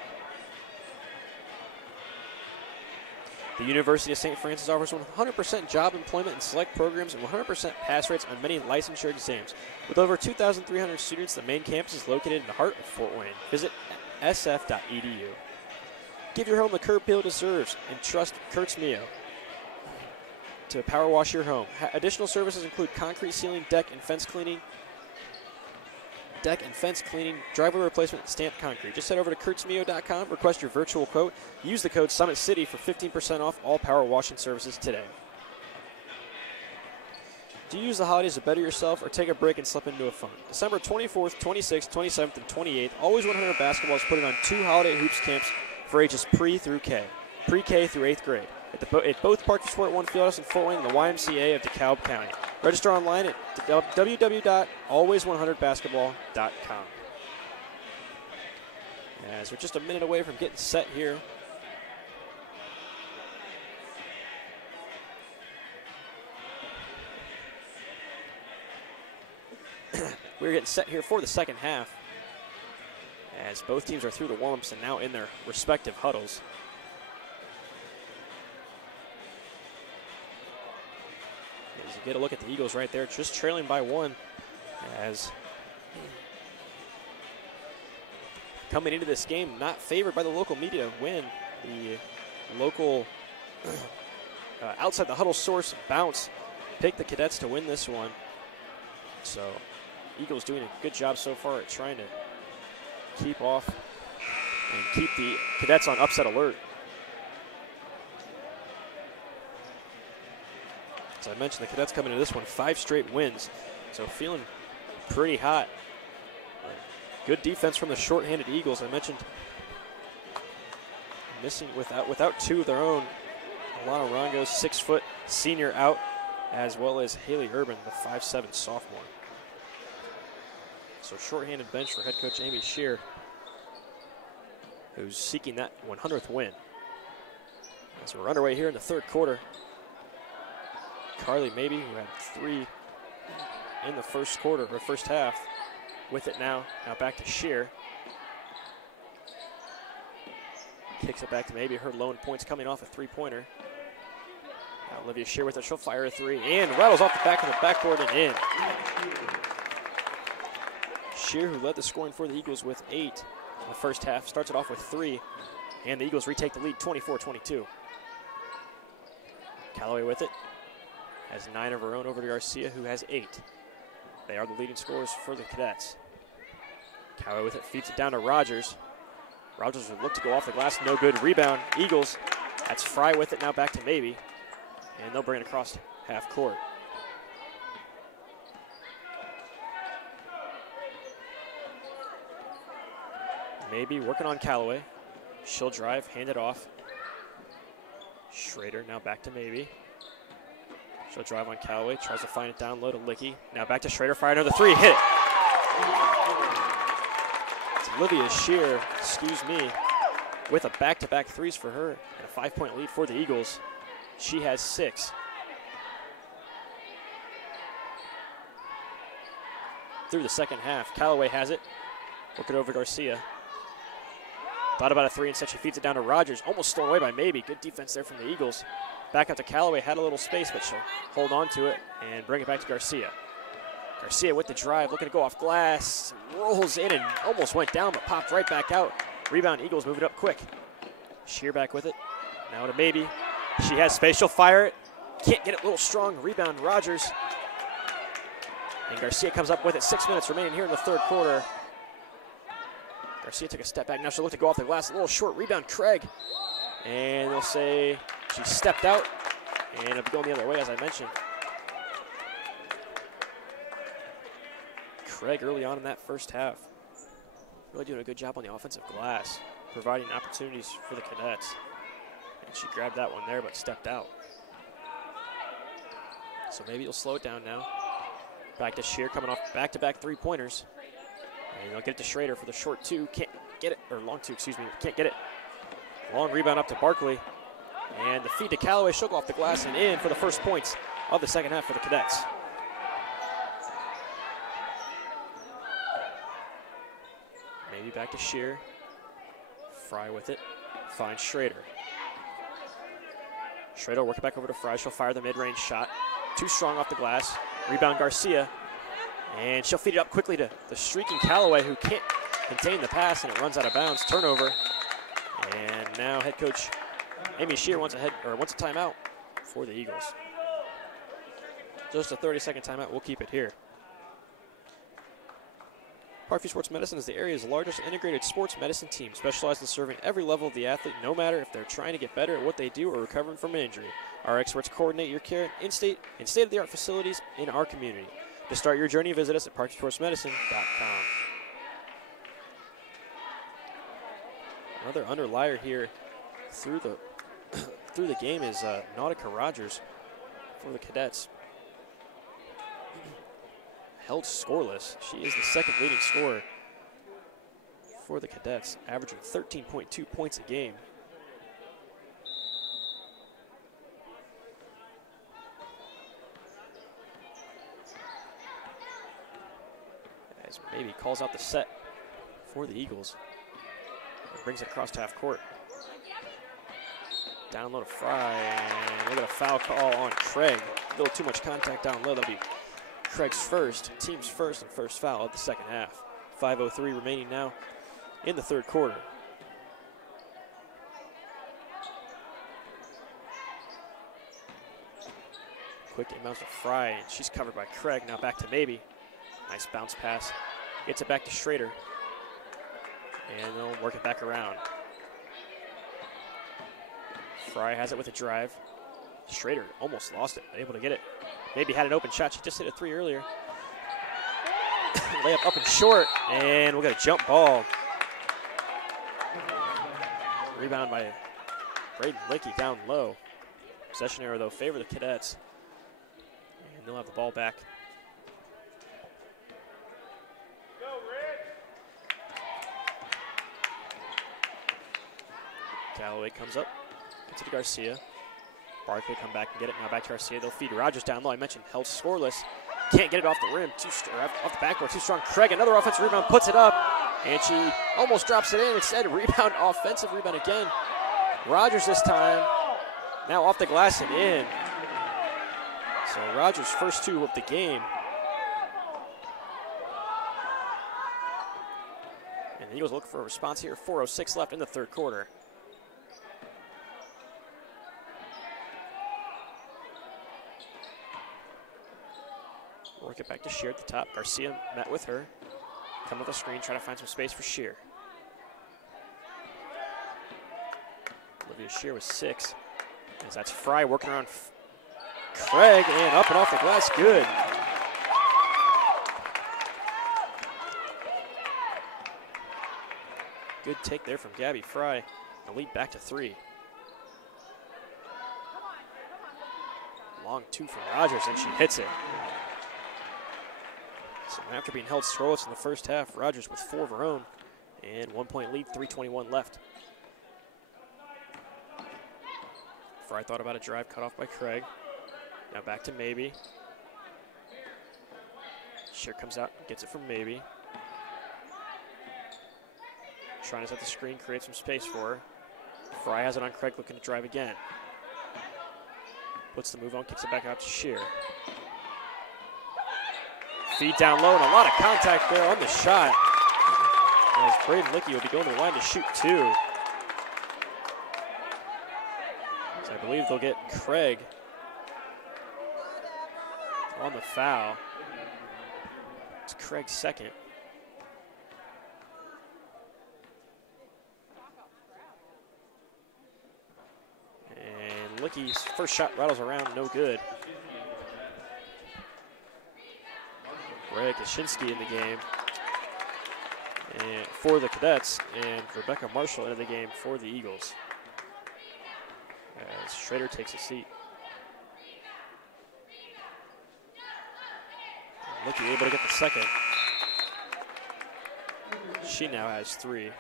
The University of St. Francis offers 100% job employment and select programs and 100% pass rates on many licensure exams. With over 2,300 students, the main campus is located in the heart of Fort Wayne. Visit sf.edu. Give your home the curb appeal it deserves and trust Kurtz Mio to power wash your home. Additional services include concrete sealing, deck and fence cleaning, driveway replacement, and stamped concrete. Just head over to kurtzmio.com, request your virtual quote. Use the code SummitCity for 15% off all power washing services today. Do you use the holidays to better yourself or take a break and slip into a fun? December 24th, 26th, 27th, and 28th, Always 100 Basketball is putting on 2 holiday hoops camps for ages pre through K through 8th grade. At both Parkview Sport One Fieldhouse in Fort Wayne and the YMCA of DeKalb County. Register online at www.always100basketball.com. As we're just a minute away from getting set here. We're getting set here for the second half, as both teams are through the warm-ups and now in their respective huddles. As you get a look at the Eagles right there, just trailing by 1, as coming into this game, not favored by the local media to win. The local outside the huddle source Bounce picked the Cadets to win this one. So Eagles doing a good job so far at trying to keep off and keep the Cadets on upset alert. As I mentioned, the Cadets coming into this one 5 straight wins, so feeling pretty hot. Good defense from the short-handed Eagles. I mentioned missing without 2 of their own. Alana Rongo's 6-foot senior out, as well as Haley Urban, the 5'7" sophomore. So short-handed bench for head coach Amy Shear, who's seeking that 100th win. As we're underway here in the third quarter. Carly Maybe, who had 3 in the first quarter, or first half, with it now. Now back to Shear. Kicks it back to Maybe. Her lone points coming off a 3-pointer. Now Olivia Shear with it. She'll fire a 3 and rattles off the back of the backboard and in. Shear, who led the scoring for the Eagles with 8 in the first half, starts it off with 3, and the Eagles retake the lead 24-22. Callaway with it. Has 9 of her own over to Garcia, who has 8. They are the leading scorers for the Cadets. Callaway with it, feeds it down to Rogers. Rogers would look to go off the glass, no good. Rebound, Eagles. That's Fry with it, now back to Maybe. And they'll bring it across half court. Maybe working on Callaway. She'll drive, hand it off. Schrader now back to Maybe. She'll drive on Callaway, tries to find it down low to Licky. Now back to Schrader, fire another 3, hit it. It's Olivia Shear, with a back-to-back 3s for her and a 5-point lead for the Eagles. She has 6. Through the second half, Callaway has it. Work it over Garcia. Thought about a 3 instead, she feeds it down to Rogers. Almost stolen away by Maybe. Good defense there from the Eagles. Back up to Callaway, had a little space, but she'll hold on to it and bring it back to Garcia. Garcia with the drive, looking to go off glass. Rolls in and almost went down, but popped right back out. Rebound, Eagles move it up quick. Shear back with it. Now to Maybe. She has space, she'll fire it. Can't get it, a little strong. Rebound, Rogers. And Garcia comes up with it. 6 minutes remaining here in the third quarter. Garcia took a step back. Now she'll look to go off the glass. A little short rebound, Craig. And they'll say she stepped out. And it'll be going the other way, as I mentioned. Craig early on in that first half. Really doing a good job on the offensive glass, providing opportunities for the Cadets. And she grabbed that one there, but stepped out. So maybe you'll slow it down now. Back to Shear, coming off back-to-back 3-pointers. And they'll get it to Schrader for the short 2. Can't get it, or long 2, excuse me. Can't get it. Long rebound up to Barkley. And the feed to Callaway. She'll go off the glass and in for the first points of the second half for the Cadets. Maybe back to Shear. Fry with it. Finds Schrader. Schrader work it back over to Fry. She'll fire the mid-range shot. Too strong off the glass. Rebound Garcia. And she'll feed it up quickly to the streaking Callaway, who can't contain the pass, and it runs out of bounds. Turnover. And now head coach Amy Shear wants a timeout for the Eagles. Just a 30-second timeout. We'll keep it here. Parkview Sports Medicine is the area's largest integrated sports medicine team, specialized in serving every level of the athlete, no matter if they're trying to get better at what they do or recovering from an injury. Our experts coordinate your care in state-of-the-art facilities in our community. To start your journey, visit us at parkviewsportsmedicine.com. Another underlier here through the game is Nautica Rogers for the Cadets. Held scoreless. She is the second leading scorer for the Cadets, averaging 13.2 points a game. As Maybe calls out the set for the Eagles. And brings it across to half court. Down low to Fry, and we got a foul call on Craig. A little too much contact down low. That'll be Craig's team's first and first foul of the second half. 5:03 remaining now in the third quarter. Quick inbounds to Fry, and she's covered by Craig. Now back to Maybe. Nice bounce pass. Gets it back to Schrader. And they'll work it back around. Fry has it with a drive. Schrader almost lost it, able to get it. Maybe had an open shot. She just hit a 3 earlier. Layup up and short, and we'll get a jump ball. Rebound by Braden Lickey down low. Possession error, though, favor the Cadets. And they'll have the ball back. Callaway comes up, gets it to Garcia. Barkley come back and get it. Now back to Garcia. They'll feed Rogers down low. I mentioned held scoreless. Can't get it off the rim. Off the backboard. Too strong. Craig, another offensive rebound, puts it up. And she almost drops it in. Instead, rebound, offensive rebound again. Rogers this time. Now off the glass and in. So Rogers' first 2 of the game. And the Eagles look for a response here. 4:06 left in the third quarter. Work it back to Shear at the top. Garcia met with her. Come with a screen, try to find some space for Shear. Olivia Shear with 6. As that's Fry working around Craig, and up and off the glass, good. Good take there from Gabby Fry. The lead back to 3. Long 2 from Rogers, and she hits it. So after being held scoreless in the first half, Rogers with 4 of her own, and 1-point lead, 3:21 left. Fry thought about a drive cut off by Craig. Now back to Maybe. Shear comes out, gets it from Maybe. Trying to set the screen, create some space for her. Fry has it on Craig, looking to drive again. Puts the move on, kicks it back out to Shear. Feed down low, and a lot of contact there on the shot. As Braden Lickey will be going to the line to shoot 2. So I believe they'll get Craig on the foul. It's Craig's second. And Lickey's first shot rattles around, no good. Rhea Kaczynski in the game and for the Cadets, and Rebecca Marshall into the game for the Eagles. As Schrader takes a seat. Lickey able to get the second. She now has 3.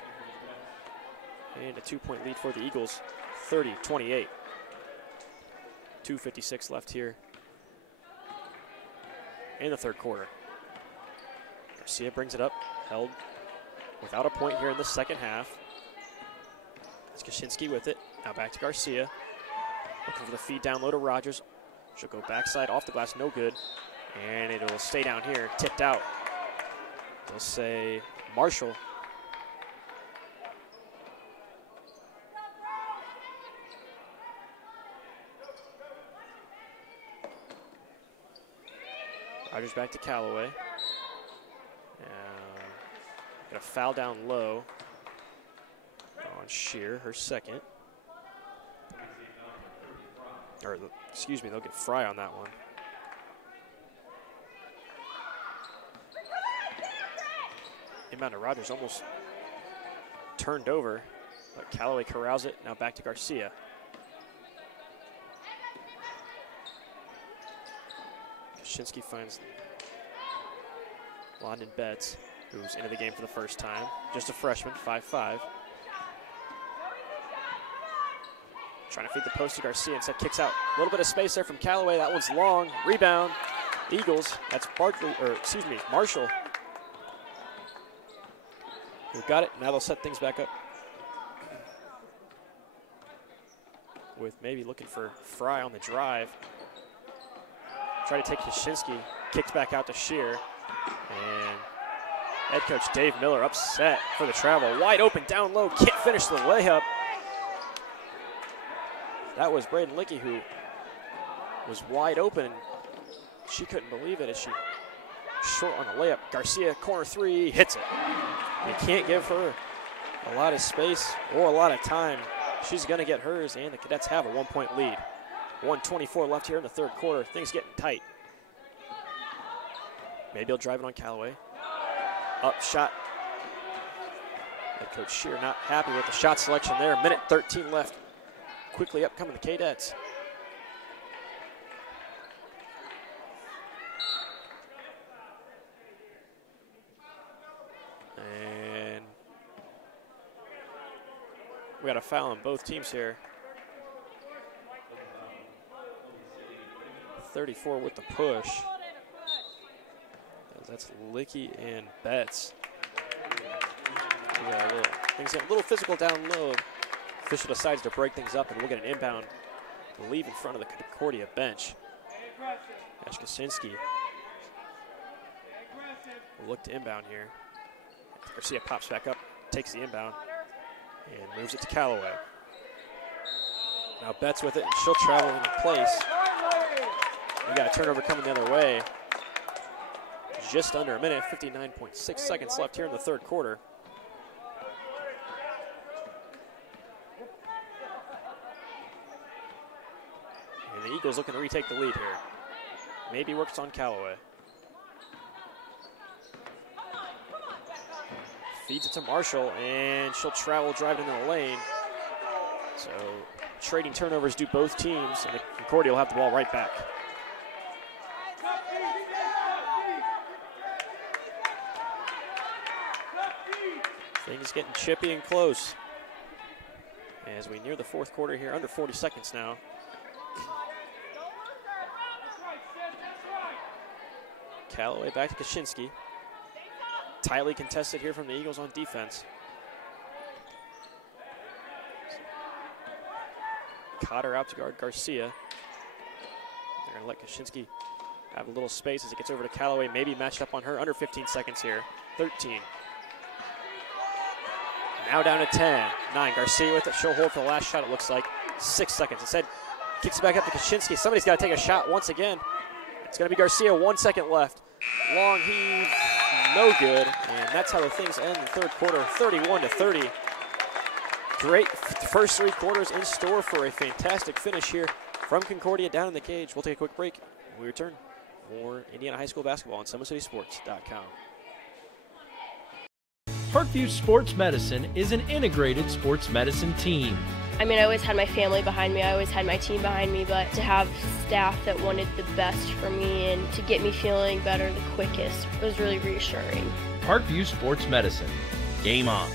And a 2-point lead for the Eagles, 30-28. 2:56 left here in the third quarter. Garcia brings it up, held without a point here in the second half. It's Kaczynski with it. Now back to Garcia. Looking for the feed down low to Rogers. She'll go backside off the glass, no good. And it'll stay down here, tipped out. They'll say Marshall. Rogers back to Callaway. Got a foul down low on Shear, her second. Or, excuse me, they'll get Fry on that one. Inbound to Rogers, almost turned over, but Callaway corrals it. Now back to Garcia. Kaczynski finds London Betts, who's into the game for the first time. Just a freshman, 5'5". Trying to feed the post to Garcia, instead kicks out. A little bit of space there from Callaway. That one's long. Rebound, Eagles. That's Marshall. Who got it. Now they'll set things back up. With maybe looking for Fry on the drive. Try to take Kaczynski. Kicks back out to Shear. And head coach Dave Miller upset for the travel. Wide open down low. Can't finish the layup. That was Braden Lickey, who was wide open. She couldn't believe it as she short on the layup. Garcia, corner 3, hits it. You can't give her a lot of space or a lot of time. She's going to get hers, and the Cadets have a 1-point lead. 1:24 left here in the third quarter. Things getting tight. Maybe he'll drive it on Callaway. Up shot. Head coach Shear not happy with the shot selection there. Minute 13 left. Quickly up coming the Cadets. And we got a foul on both teams here. 34 with the push. That's Licky and Betts. Things get a little physical down low. Official decides to break things up, and we'll get an inbound to leave in front of the Concordia bench. Ash Kaczynski will look to inbound here. Garcia pops back up, takes the inbound, and moves it to Callaway. Now Betts with it, and she'll travel into place. We got a turnover coming the other way. Just under a minute, 59.6 seconds left here in the third quarter. And the Eagles looking to retake the lead here. Maybe works on Callaway. Feeds it to Marshall, and she'll travel, drive into the lane. So trading turnovers do both teams, and Concordia will have the ball right back. Things getting chippy and close as we near the fourth quarter here, under 40 seconds now. Callaway back to Kaczynski. Tightly contested here from the Eagles on defense. Cotter out to guard Garcia. They're going to let Kaczynski have a little space as it gets over to Callaway, maybe matched up on her. Under 15 seconds here, 13. Now down to 10. 9. Garcia with it. She'll hold for the last shot, it looks like. 6 seconds. Instead, kicks it back up to Kaczynski. Somebody's got to take a shot once again. It's going to be Garcia. 1 second left. Long heave. No good. And that's how the things end in the third quarter. 31-30. Great first 3 quarters in store for a fantastic finish here from Concordia down in the cage. We'll take a quick break. When we return, more Indiana High School basketball on SummitCitySports.com. Parkview Sports Medicine is an integrated sports medicine team. I mean, I always had my family behind me, I always had my team behind me, but to have staff that wanted the best for me and to get me feeling better the quickest was really reassuring. Parkview Sports Medicine. Game on.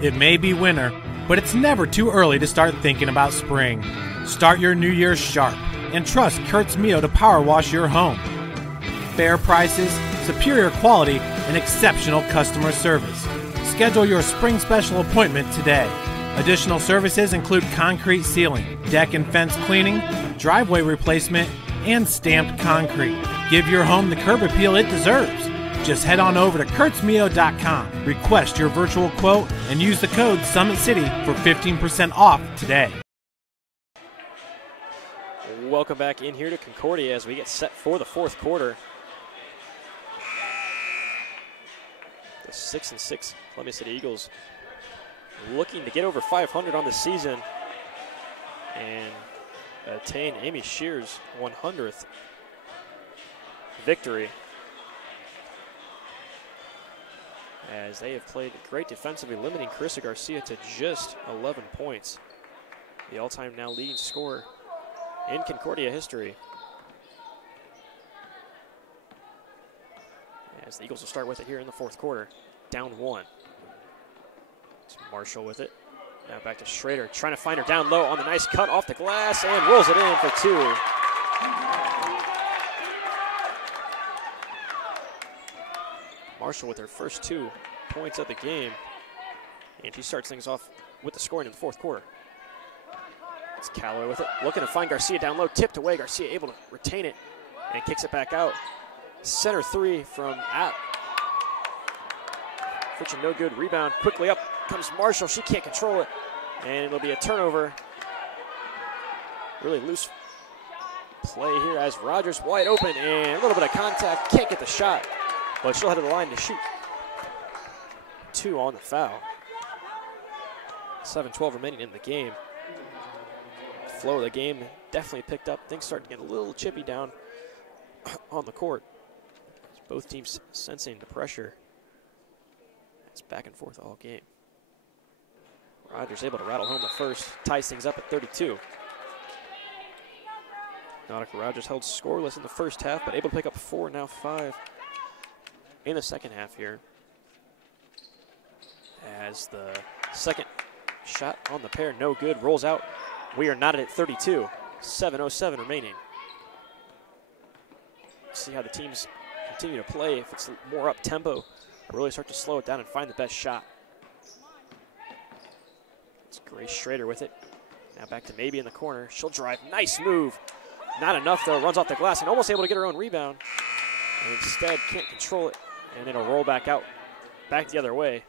It may be winter, but it's never too early to start thinking about spring. Start your new year sharp and trust Kurt's Mio to power wash your home. Fair prices, superior quality, and exceptional customer service. Schedule your spring special appointment today. Additional services include concrete sealing, deck and fence cleaning, driveway replacement, and stamped concrete. Give your home the curb appeal it deserves. Just head on over to kurtzmio.com, request your virtual quote, and use the code SummitCity for 15% off today. Welcome back in here to Concordia as we get set for the fourth quarter. The 6-6 Columbia City Eagles looking to get over 500 on the season and attain Amy Shear's 100th victory, as they have played great defensively, limiting Carissa Garcia to just 11 points, the all-time now leading scorer in Concordia history. As the Eagles will start with it here in the fourth quarter, down 1. It's Marshall with it. Now back to Schrader, trying to find her down low on the nice cut off the glass and rolls it in for 2. Marshall with her first 2 points of the game, and she starts things off with the scoring in the fourth quarter. It's Callaway with it, looking to find Garcia down low, tipped away. Garcia able to retain it and kicks it back out. Center 3 from App. Fitching no good. Rebound quickly up comes Marshall. She can't control it, and it'll be a turnover. Really loose play here as Rogers wide open and a little bit of contact. Can't get the shot, but she'll head to the line to shoot. 2 on the foul. 7:12 remaining in the game. Flow of the game definitely picked up. Things started to get a little chippy down on the court. Both teams sensing the pressure. It's back and forth all game. Rogers able to rattle home the first, ties things up at 32. Nautica Rogers held scoreless in the first half, but able to pick up 4, now 5 in the second half here. As the second shot on the pair, no good, rolls out. We are knotted at 32, 7:07 remaining. See how the teams continue to play. If it's more up tempo, or really start to slow it down and find the best shot. It's Grace Schrader with it. Now back to Maybe in the corner. She'll drive, nice move. Not enough though, runs off the glass and almost able to get her own rebound. And instead can't control it, and it'll roll back out, back the other way.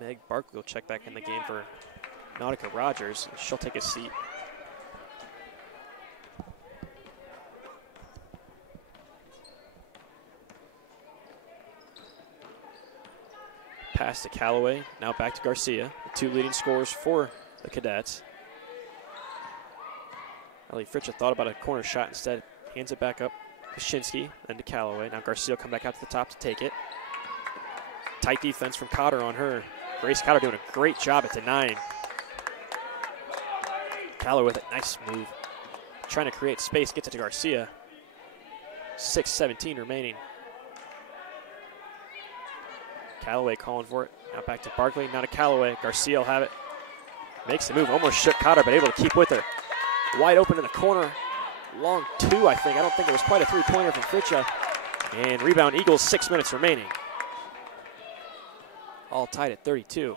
Meg Barkley will check back in the game for Nautica Rogers. She'll take a seat. Pass to Callaway, now back to Garcia. The 2 leading scorers for the Cadets. Ellie Fritcha thought about a corner shot, instead hands it back up to Shinsky, then to Callaway. Now Garcia will come back out to the top to take it. Tight defense from Cotter on her. Grace Cotter doing a great job at the 9. Callaway with a nice move. Trying to create space, gets it to Garcia. 6:17 remaining. Callaway calling for it. Now back to Barkley, now to Callaway. Garcia will have it. Makes the move, almost shook Cotter, but able to keep with her. Wide open in the corner. Long 2, I think. I don't think it was quite a 3-pointer from Fritcha. And rebound Eagles, 6 minutes remaining. All tied at 32.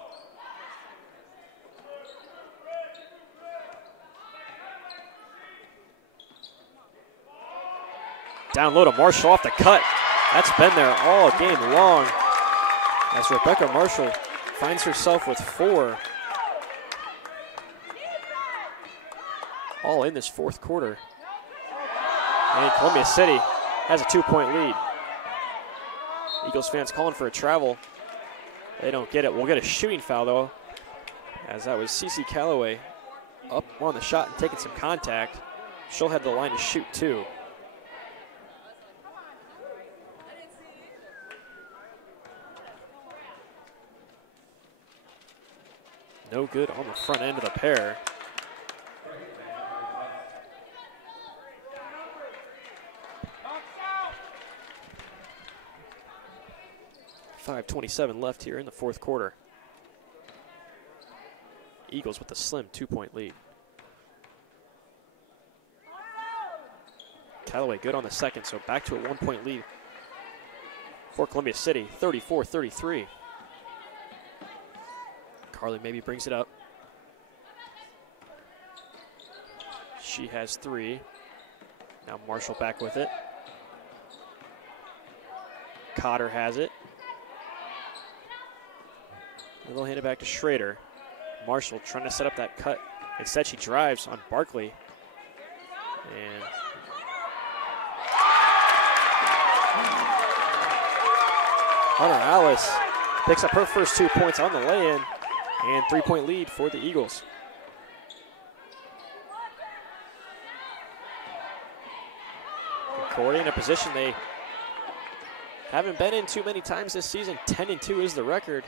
Down low to Marshall off the cut. That's been there all game long. As Rebecca Marshall finds herself with 4. All in this fourth quarter. And Columbia City has a 2-point lead. Eagles fans calling for a travel. They don't get it. We'll get a shooting foul, though, as that was Cece Callaway up on the shot and taking some contact. She'll head to the line to shoot 2. No good on the front end of the pair. .5:27 left here in the fourth quarter. Eagles with a slim 2-point lead. Callaway good on the second, so back to a 1-point lead for Columbia City, 34-33. Carly maybe brings it up. She has 3. Now Marshall back with it. Cotter has it. And they'll hand it back to Schrader. Marshall trying to set up that cut. Instead, she drives on Barkley. And Hunter Alice picks up her first 2 points on the lay-in. And 3-point lead for the Eagles. Concordia in a position they haven't been in too many times this season. 10-2 is the record.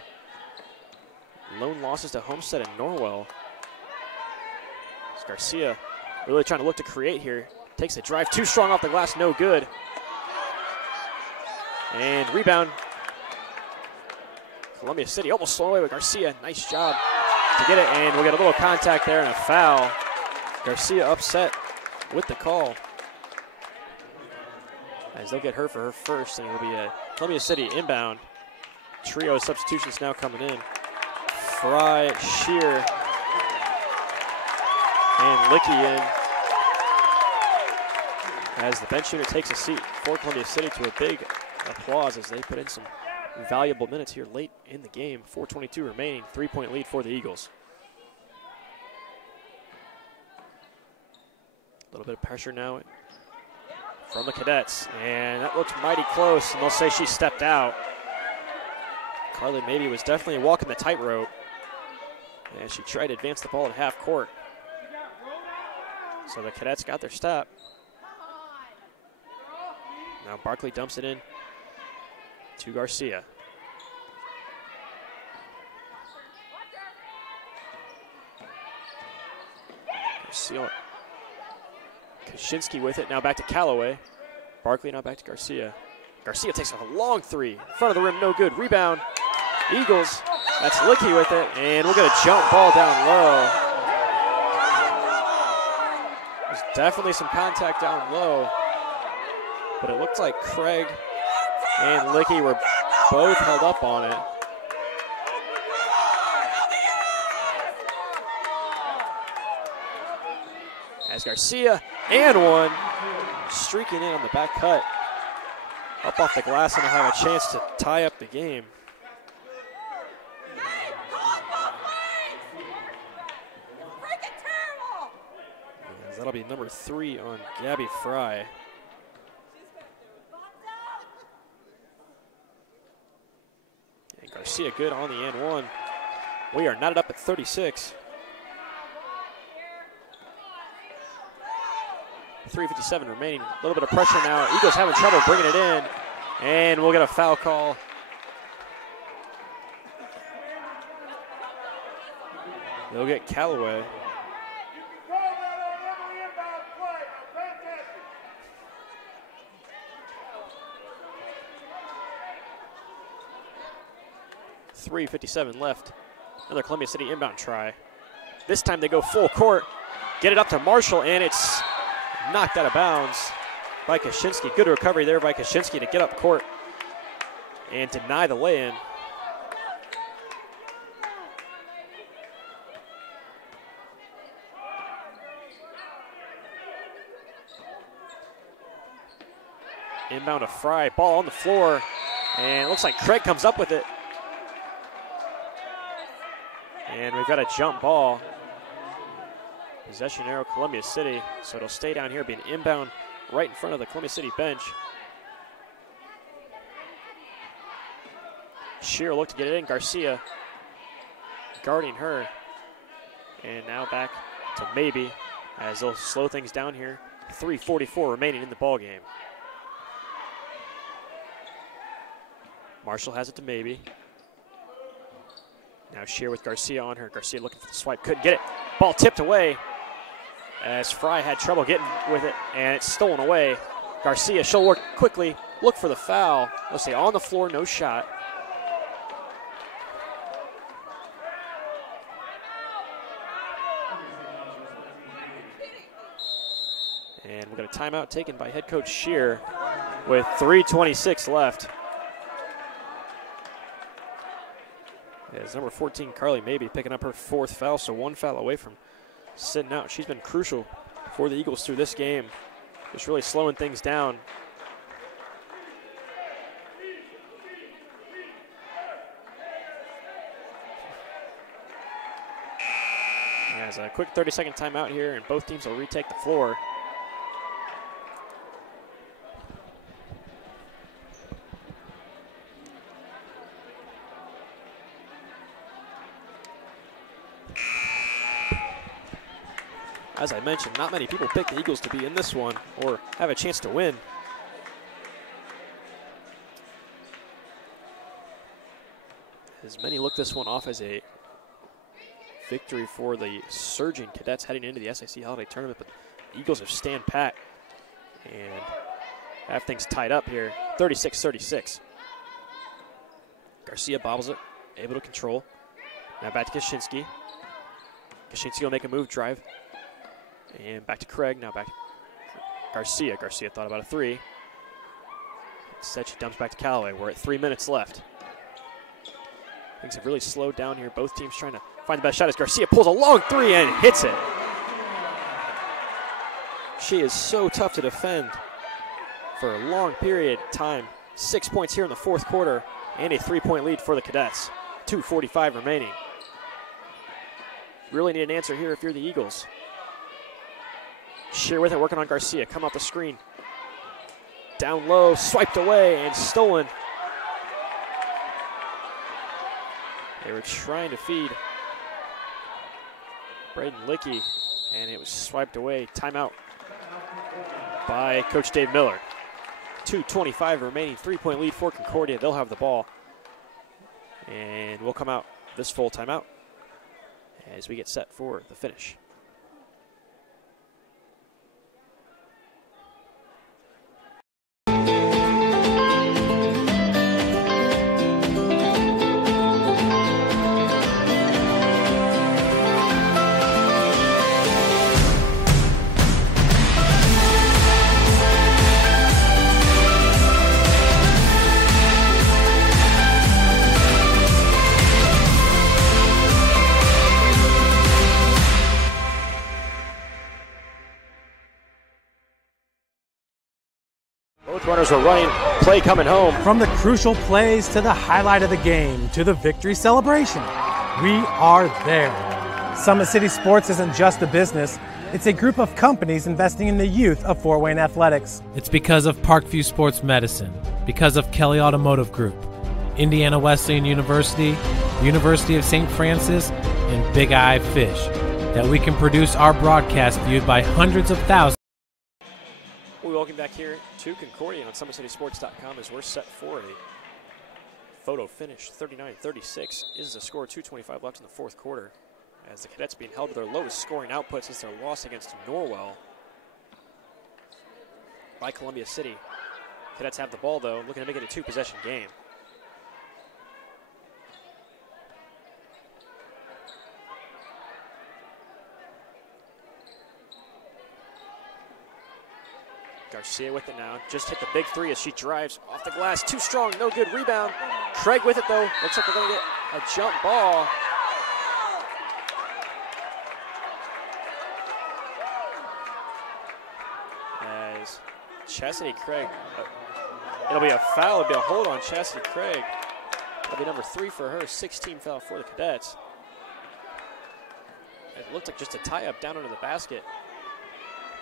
Lone losses to Homestead and Norwell. It's Garcia really trying to look to create here. Takes a drive, too strong off the glass, no good. And rebound. Columbia City almost slowing away with Garcia. Nice job to get it, and we'll get a little contact there and a foul. Garcia upset with the call, as they'll get her for her first, and it'll be a Columbia City inbound. Trio of substitutions now coming in. Fry, Shear, and Licky in, as the bench unit takes a seat for Columbia City to a big applause as they put in some valuable minutes here late in the game. 4:22 remaining, 3-point lead for the Eagles. A little bit of pressure now from the Cadets. And that looks mighty close, and they'll say she stepped out. Carly Maybe was definitely walking the tightrope. And she tried to advance the ball at half court. So the Cadets got their stop. Now Barkley dumps it in to Garcia. Kaczynski with it, now back to Callaway. Barkley now back to Garcia. Garcia takes a long three. In front of the rim, no good. Rebound, Eagles. That's Licky with it, and we'll get a jump ball down low. There's definitely some contact down low, but it looked like Craig and Licky were both held up on it. As Garcia and one, streaking in on the back cut. Up off the glass, and they'll have a chance to tie up the game. As that'll be number 3 on Gabby Fry. And Garcia good on the and one. We are knotted up at 36. 3:57 remaining. A little bit of pressure now. Eagles having trouble bringing it in. And we'll get a foul call. They'll get Callaway. .357 left. Another Columbia City inbound try. This time they go full court. Get it up to Marshall, and it's knocked out of bounds by Kaczynski. Good recovery there by Kaczynski to get up court and deny the lay-in. Inbound to Fry, ball on the floor, and it looks like Craig comes up with it. And we've got a jump ball. Possession arrow, Columbia City, so it'll stay down here, being inbound right in front of the Columbia City bench. Shearer looked to get it in. Garcia guarding her. And now back to Maybe as they'll slow things down here. 3:44 remaining in the ball game. Marshall has it to Maybe. Now Shearer with Garcia on her. Garcia looking for the swipe, couldn't get it. Ball tipped away as Fry had trouble getting with it, and it's stolen away. Garcia, she'll work quickly, look for the foul. They'll say on the floor, no shot. And we've got a timeout taken by head coach Shearer with 3:26 left. As number 14, Carly Maybe, picking up her 4th foul, so 1 foul away from sitting out. She's been crucial for the Eagles through this game, just really slowing things down. As a quick 30-second timeout here, and both teams will retake the floor. As I mentioned, not many people pick the Eagles to be in this one or have a chance to win. As many look this one off as a victory for the surging Cadets heading into the SIC Holiday Tournament, but the Eagles have stand pat and have things tied up here, 36-36. Garcia bobbles it, able to control. Now back to Kaczynski. Kaczynski will make a move, drive. And back to Craig, now back to Garcia. Garcia thought about a 3. Instead, she dumps back to Callaway. We're at 3 minutes left. Things have really slowed down here. Both teams trying to find the best shot as Garcia pulls a long 3 and hits it. She is so tough to defend for a long period of time. 6 points here in the 4th quarter and a 3-point lead for the Cadets. 2:45 remaining. Really need an answer here if you're the Eagles. Shear with it, working on Garcia. Come off the screen. Down low, swiped away, and stolen. They were trying to feed Braden Lickey, and it was swiped away. Timeout by Coach Dave Miller. 2:25 remaining, 3-point lead for Concordia. They'll have the ball. And we'll come out this full timeout as we get set for the finish. Runners are running, play coming home. From the crucial plays to the highlight of the game to the victory celebration, we are there. Summit City Sports isn't just a business, it's a group of companies investing in the youth of Fort Wayne athletics. It's because of Parkview Sports Medicine, because of Kelly Automotive Group, Indiana Wesleyan University, University of St. Francis, and Big Eye Fish, that we can produce our broadcast viewed by hundreds of thousands. We welcome back here to Concordia on SummitCitySports.com as we're set for a photo finish. 39-36 is the score. 2:25 left in the fourth quarter as the Cadets being held to their lowest scoring output since their loss against Norwell by Columbia City. Cadets have the ball, though, looking to make it a two-possession game. Garcia with it now. Just hit the big three as she drives off the glass. Too strong, no good. Rebound. Craig with it, though. Looks like we're going to get a jump ball. As Chastity Craig, it'll be a foul. It'll be a hold on Chastity Craig. That'll be number 3 for her. 16 foul for the Cadets. It looked like just a tie-up down under the basket.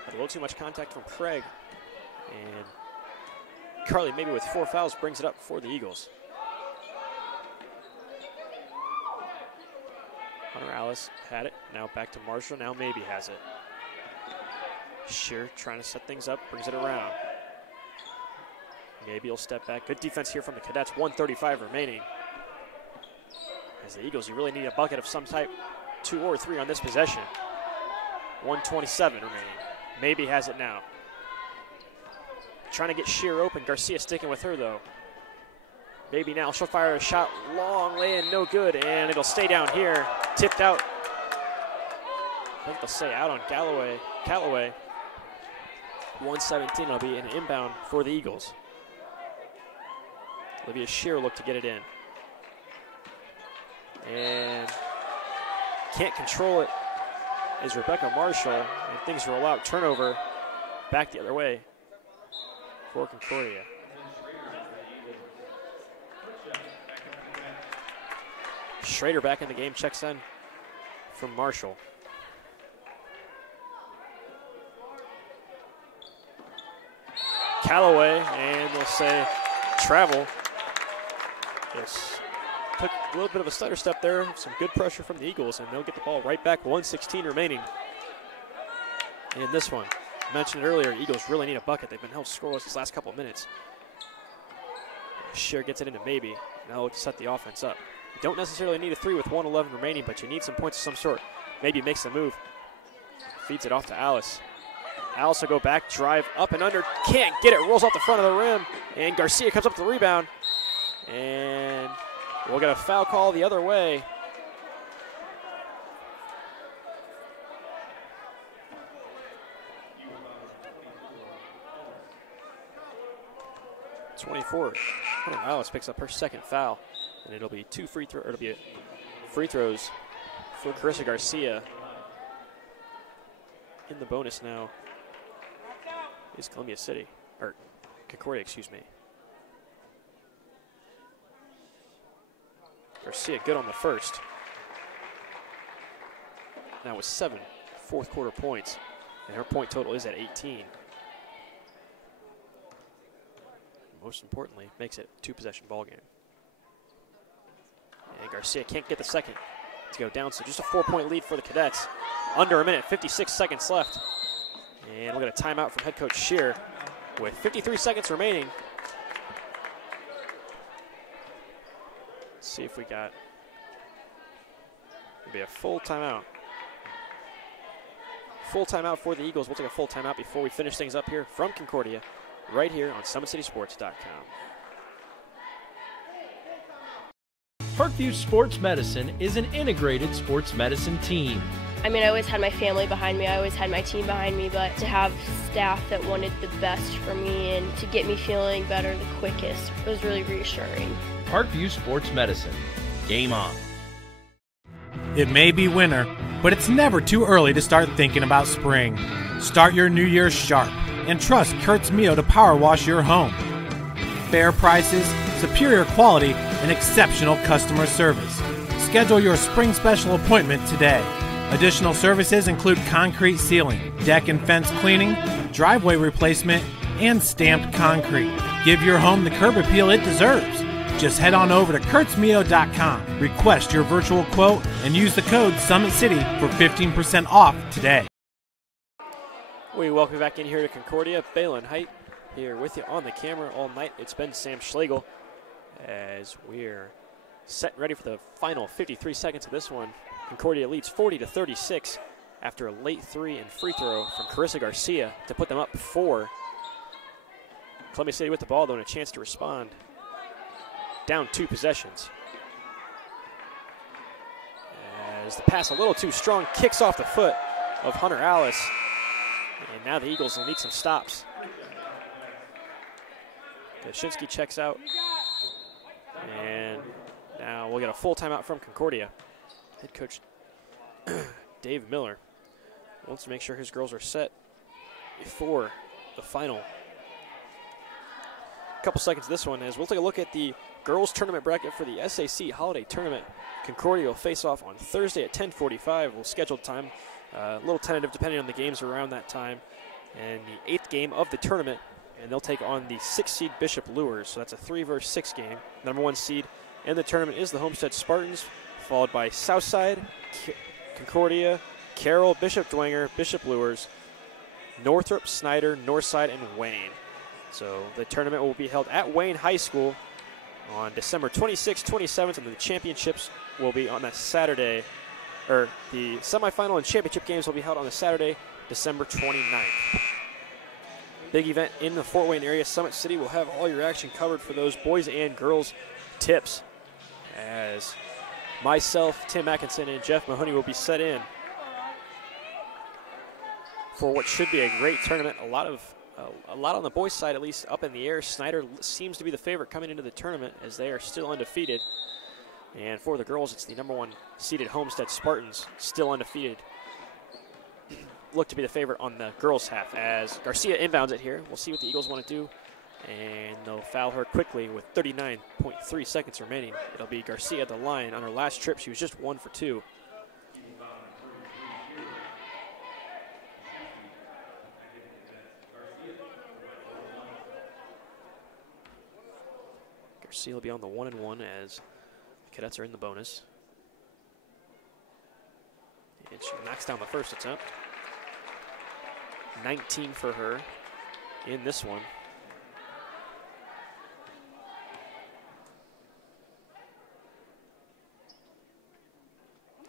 But a little too much contact from Craig. And Carly, maybe with 4 fouls, brings it up for the Eagles. Hunter Alice had it. Now back to Marshall. Now maybe has it. Shear trying to set things up. Brings it around. Maybe he'll step back. Good defense here from the Cadets. 1:35 remaining. As the Eagles, you really need a bucket of some type. 2 or 3 on this possession. 1:27 remaining. Maybe has it now. Trying to get Shear open. Garcia sticking with her, though. Maybe now she'll fire a shot. Long lay-in, no good. And it'll stay down here. Tipped out. I think they'll say out on Callaway. 1:17 will be an inbound for the Eagles. Olivia Shear look to get it in. And can't control it is Rebecca Marshall. And things roll out. Turnover back the other way for Concordia. Schrader back in the game, checks in from Marshall. Callaway, and they'll say travel. Yes. Took a little bit of a stutter step there. Some good pressure from the Eagles, and they'll get the ball right back. 1:16 remaining in this one. I mentioned it earlier, Eagles really need a bucket. They've been held scoreless this last couple of minutes. Shear gets it into maybe. Now look to set the offense up. You don't necessarily need a 3 with 1:11 remaining, but you need some points of some sort. Maybe makes the move. Feeds it off to Alice. Alice will go back, drive up and under. Can't get it, rolls off the front of the rim. And Garcia comes up with the rebound. And we'll get a foul call the other way. Alice picks up her second foul, and it'll be free throws for Carissa Garcia. In the bonus now is Concordia, excuse me. Garcia good on the first. Now with 7 fourth quarter points, and her point total is at 18. most importantly, makes it a two-possession ball game. And Garcia can't get the second to go down, so just a 4-point lead for the Cadets. Under a minute, 56 seconds left. And we'll get a timeout from head coach Shear with 53 seconds remaining. Let's see if we got, it'll be a full timeout. Full timeout for the Eagles. We'll take a full timeout before we finish things up here from Concordia, right here on SummitCitySports.com. Parkview Sports Medicine is an integrated sports medicine team. I mean, I always had my family behind me, I always had my team behind me, but to have staff that wanted the best for me and to get me feeling better the quickest was really reassuring. Parkview Sports Medicine. Game on. It may be winter, but it's never too early to start thinking about spring. Start your new year sharp and trust Kurt's Mio to power wash your home. Fair prices, superior quality, and exceptional customer service. Schedule your spring special appointment today. Additional services include concrete sealing, deck and fence cleaning, driveway replacement, and stamped concrete. Give your home the curb appeal it deserves. Just head on over to kurtzmio.com, request your virtual quote, and use the code SummitCity for 15% off today. We welcome you back in here to Concordia. Balin Height here with you on the camera all night. It's been Sam Schlegel as we're set and ready for the final 53 seconds of this one. Concordia leads 40-36 after a late three and free throw from Carissa Garcia to put them up 4. Columbia City with the ball, though, and a chance to respond. Down 2 possessions. As the pass a little too strong, kicks off the foot of Hunter Alice. And now the Eagles will need some stops. Kashinsky checks out. And now we'll get a full timeout from Concordia. Head coach Dave Miller wants to make sure his girls are set before the final couple seconds of this one, as we'll take a look at the girls tournament bracket for the SAC Holiday Tournament. Concordia will face off on Thursday at 10:45. We'll schedule time, a little tentative depending on the games around that time, and the 8th game of the tournament, and they'll take on the 6th seed Bishop Lures. So that's a 3 versus 6 game. Number 1 seed in the tournament is the Homestead Spartans, followed by Southside, Concordia, Carroll, Bishop Dwenger, Bishop Lures, Northrop, Snyder, Northside, and Wayne. So the tournament will be held at Wayne High School on December 26th, 27th, and the championships will be on that Saturday, or the semifinal and championship games will be held on the Saturday, December 29th. Big event in the Fort Wayne area. Summit City will have all your action covered for those boys and girls tips, as myself, Tim Atkinson, and Jeff Mahoney will be set in for what should be a great tournament. A lot on the boys' side, at least, up in the air. Snyder seems to be the favorite coming into the tournament, as they are still undefeated. And for the girls, it's the number 1 seeded Homestead Spartans, still undefeated. Look to be the favorite on the girls' half, as Garcia inbounds it here. We'll see what the Eagles want to do. And they'll foul her quickly with 39.3 seconds remaining. It'll be Garcia at the line. On her last trip, she was just 1 for 2. Garcia will be on the 1-and-1 as the Cadets are in the bonus. And she knocks down the first attempt. 19 for her in this one.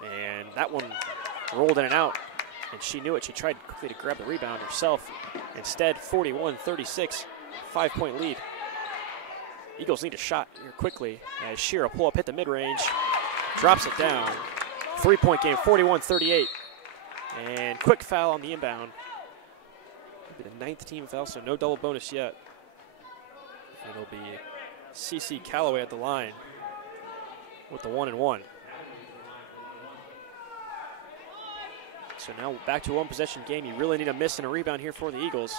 And that one rolled in and out, and she knew it. She tried quickly to grab the rebound herself. Instead, 41-36, 5-point lead. Eagles need a shot here quickly, as Shearer pull up, hit the mid-range, drops it down. 3-point game, 41-38. And quick foul on the inbound. It'll be the 9th team foul, so no double bonus yet. And it'll be CC Calloway at the line with the 1-and-1. So now back to a 1-possession game. You really need a miss and a rebound here for the Eagles.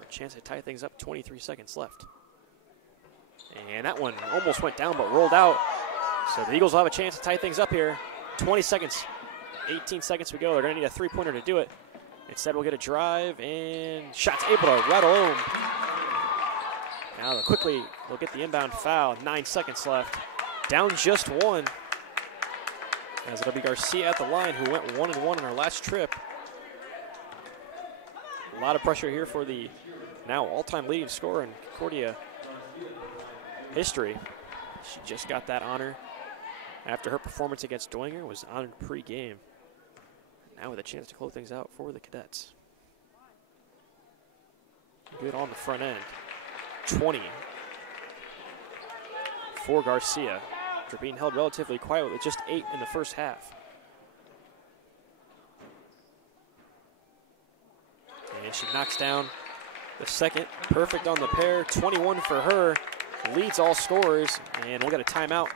A chance to tie things up, 23 seconds left. And that one almost went down but rolled out. So the Eagles will have a chance to tie things up here. 20 seconds, 18 seconds to go. They're going to need a 3-pointer to do it. Instead, we'll get a drive, and shots able to rattle home. Now quickly they'll get the inbound foul. 9 seconds left. Down just one. As it'll be Garcia at the line, who went 1-1 in our last trip. A lot of pressure here for the now all-time leading scorer in Concordia history. She just got that honor after her performance against Doinger was honored pre-game. Now with a chance to close things out for the Cadets. Good on the front end. 20 for Garcia. After being held relatively quiet with just 8 in the first half. And she knocks down the second. Perfect on the pair. 21 for her. Leads all scorers. And we'll get a timeout.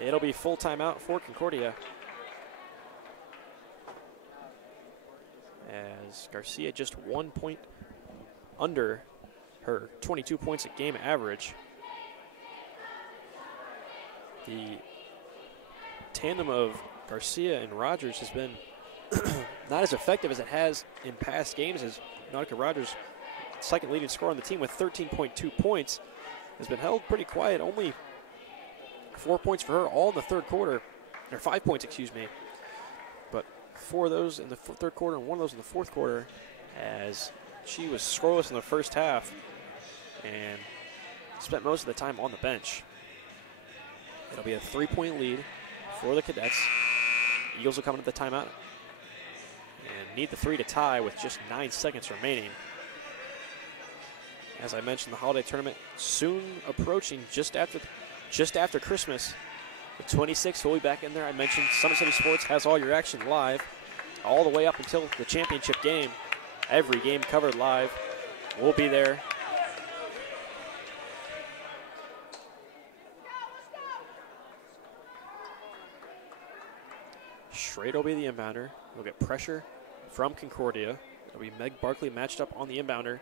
It'll be full timeout for Concordia. As Garcia just 1 point under her 22 points a game average. The tandem of Garcia and Rogers has been not as effective as it has in past games, as Nautica Rogers, second leading scorer on the team with 13.2 points, has been held pretty quiet. Only 4 points for her all in the third quarter, or 5 points, excuse me. But 4 of those in the third quarter and 1 of those in the fourth quarter, as she was scoreless in the first half and spent most of the time on the bench. It'll be a 3-point lead for the Cadets. Eagles will come into the timeout and need the 3 to tie with just 9 seconds remaining. As I mentioned, the holiday tournament soon approaching, just after Christmas. The 26th will be back in there. I mentioned Summit City Sports has all your action live all the way up until the championship game. Every game covered live. We'll be there. Schrader will be the inbounder. We'll get pressure from Concordia. It'll be Meg Barkley matched up on the inbounder.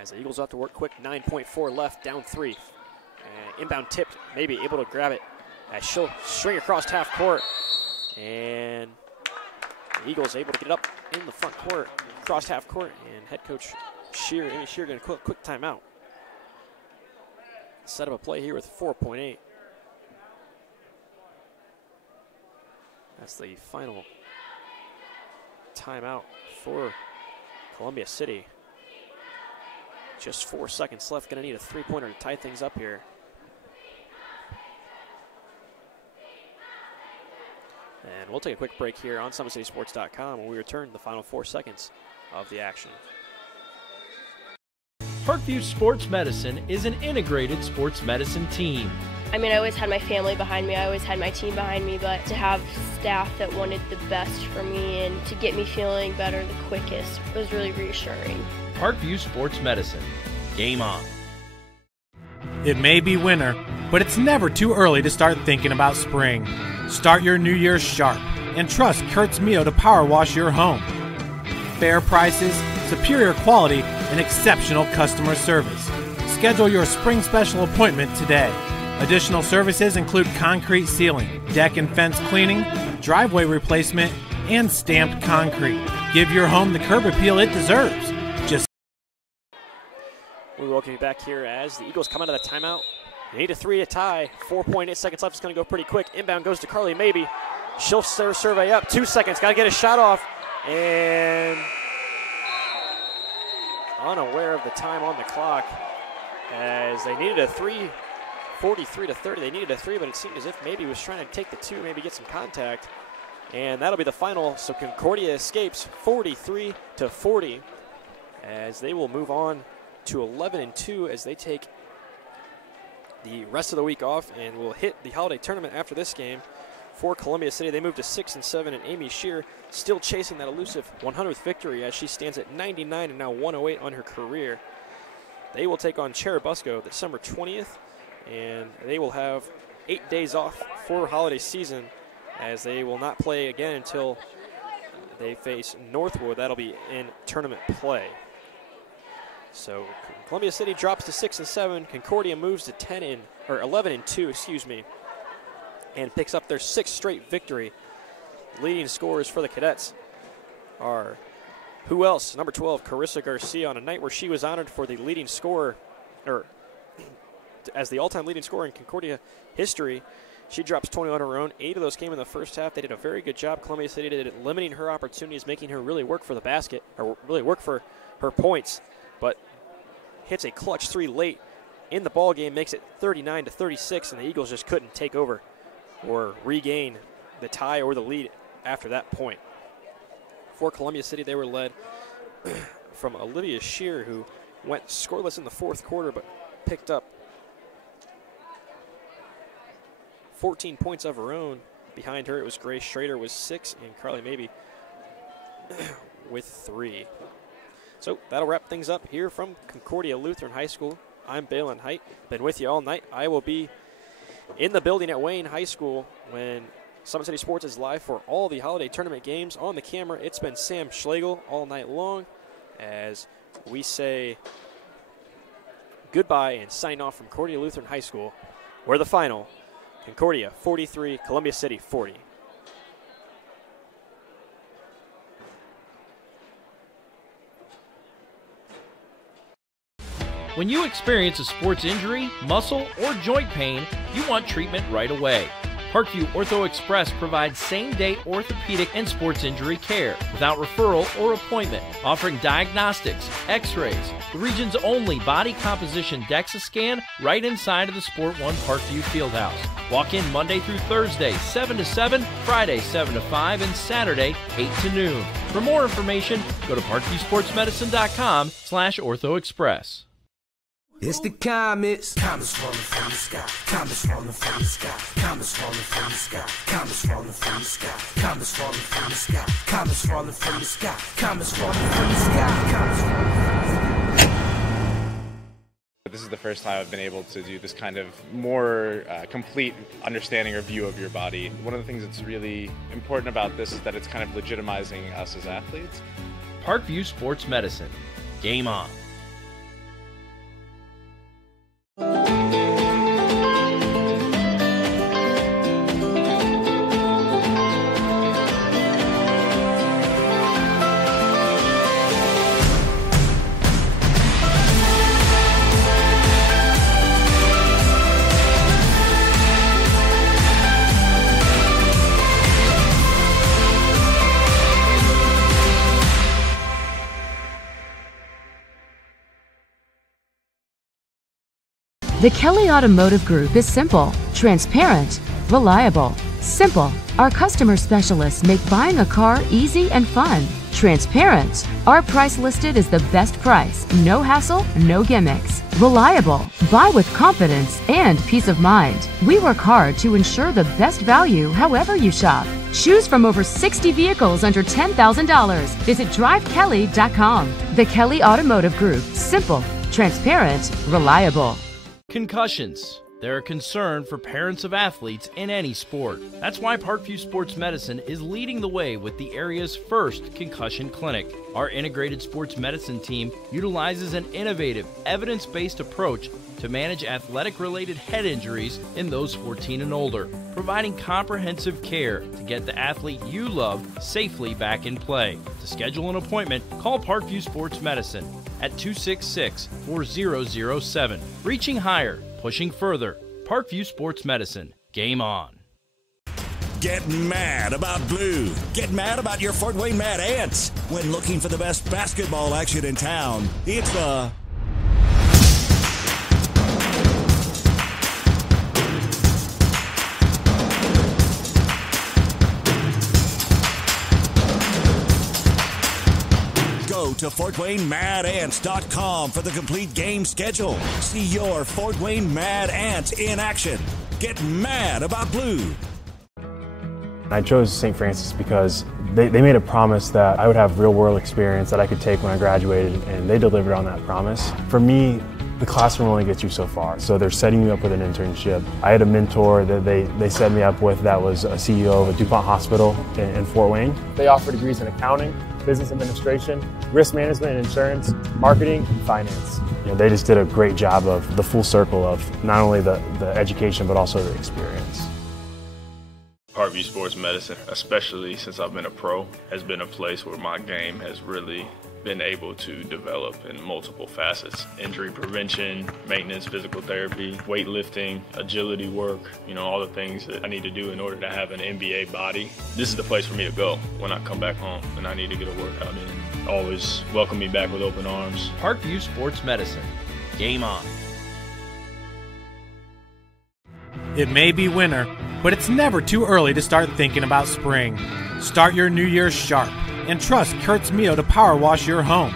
As the Eagles have to work quick, 9.4 left, down 3. And inbound tipped, maybe able to grab it as she'll string across half court. And the Eagles able to get it up in the front court, across half court, and head coach Amy Shear going to quick timeout. Set up a play here with 4.8. That's the final timeout for Columbia City. Just 4 seconds left. Going to need a 3-pointer to tie things up here. And we'll take a quick break here on SummitCitySports.com when we return to the final 4 seconds of the action. Parkview Sports Medicine is an integrated sports medicine team. I mean, I always had my family behind me, I always had my team behind me, but to have staff that wanted the best for me and to get me feeling better the quickest was really reassuring. Parkview Sports Medicine. Game on. It may be winter, but it's never too early to start thinking about spring. Start your new year sharp and trust Kurt's Mio to power wash your home. Fair prices, superior quality, and exceptional customer service. Schedule your spring special appointment today. Additional services include concrete sealing, deck and fence cleaning, driveway replacement, and stamped concrete. Give your home the curb appeal it deserves. We welcome you back here as the Eagles come out of the timeout. They need a 3 to tie. 4.8 seconds left. It's going to go pretty quick. Inbound goes to Carly Maybe. She'll survey up. 2 seconds. Got to get a shot off. And unaware of the time on the clock as they needed a 3. 43 to 30. They needed a 3, but it seemed as if Maybe was trying to take the 2, maybe get some contact. And that'll be the final. So Concordia escapes 43 to 40 as they will move on to 11-2 as they take the rest of the week off and will hit the holiday tournament after this game. For Columbia City, they move to 6-7, and Amy Shear still chasing that elusive 100th victory as she stands at 99 and now 108 on her career. They will take on Cherubusco December 20th, and they will have 8 days off for holiday season as they will not play again until they face Northwood. That'll be in tournament play. So Columbia City drops to 6-7. Concordia moves to 11-2, excuse me, and picks up their 6th straight victory. Leading scorers for the Cadets are Who else? Number 12, Carissa Garcia, on a night where she was honored for the leading scorer, or as the all-time leading scorer in Concordia history. She drops 21 of her own. 8 of those came in the first half. They did a very good job. Columbia City did it, limiting her opportunities, making her really work for the basket, or really work for her points. But hits a clutch 3 late in the ball game, makes it 39-36, and the Eagles just couldn't take over or regain the tie or the lead after that point. For Columbia City, they were led from Olivia Shear, who went scoreless in the fourth quarter, but picked up 14 points of her own. Behind her, it was Grace Schrader with 6, and Carly Mabey with 3. So that'll wrap things up here from Concordia Lutheran High School. I'm Balin Height. Been with you all night. I will be in the building at Wayne High School when Summit City Sports is live for all the holiday tournament games. On the camera, it's been Sam Schlegel all night long as we say goodbye and sign off from Concordia Lutheran High School, where the final, Concordia 43, Columbia City 40. When you experience a sports injury, muscle, or joint pain, you want treatment right away. Parkview Ortho Express provides same-day orthopedic and sports injury care without referral or appointment, offering diagnostics, x-rays, the region's only body composition DEXA scan right inside of the Sport One Parkview Fieldhouse. Walk in Monday through Thursday, 7 to 7, Friday, 7 to 5, and Saturday, 8 to noon. For more information, go to parkviewsportsmedicine.com/orthoexpress. It's the comets. Comets falling from the sky. Comets falling from the sky. Comets falling from the sky. Comets falling from the sky. Comets falling from the sky. Comets falling from the sky. Comets falling from the sky. Comets falling from the sky. This is the first time I've been able to do this kind of more complete understanding or view of your body. One of the things that's really important about this is that it's kind of legitimizing us as athletes. Parkview Sports Medicine. Game on. The Kelly Automotive Group is simple, transparent, reliable. Simple. Our customer specialists make buying a car easy and fun. Transparent. Our price listed is the best price. No hassle, no gimmicks. Reliable. Buy with confidence and peace of mind. We work hard to ensure the best value however you shop. Choose from over 60 vehicles under $10,000. Visit drivekelly.com. The Kelly Automotive Group. Simple, transparent, reliable. Concussions. They're a concern for parents of athletes in any sport. That's why Parkview Sports Medicine is leading the way with the area's first concussion clinic. Our integrated sports medicine team utilizes an innovative, evidence-based approach to manage athletic-related head injuries in those 14 and older, providing comprehensive care to get the athlete you love safely back in play. To schedule an appointment, call Parkview Sports Medicine at 266-4007. Reaching higher, pushing further. Parkview Sports Medicine. Game on. Get mad about blue. Get mad about your Fort Wayne Mad Ants. When looking for the best basketball action in town, it's the Go to FortWayneMadAnts.com for the complete game schedule. See your Fort Wayne Mad Ants in action. Get mad about blue. I chose St. Francis because they made a promise that I would have real-world experience that I could take when I graduated, and they delivered on that promise. For me, the classroom only gets you so far, so they're setting you up with an internship. I had a mentor that they set me up with that was a CEO of a DuPont hospital in Fort Wayne. They offer degrees in accounting, business administration, risk management and insurance, marketing, and finance. They just did a great job of the full circle of not only the education but also the experience. Parkview Sports Medicine, especially since I've been a pro, has been a place where my game has really been able to develop in multiple facets. Injury prevention, maintenance, physical therapy, weightlifting, agility work, all the things that I need to do in order to have an NBA body. This is the place for me to go when I come back home and I need to get a workout in. Always welcome me back with open arms. Parkview Sports Medicine. Game on. It may be winter, but it's never too early to start thinking about spring. Start your new year sharp and trust Kurt's Mio to power wash your home.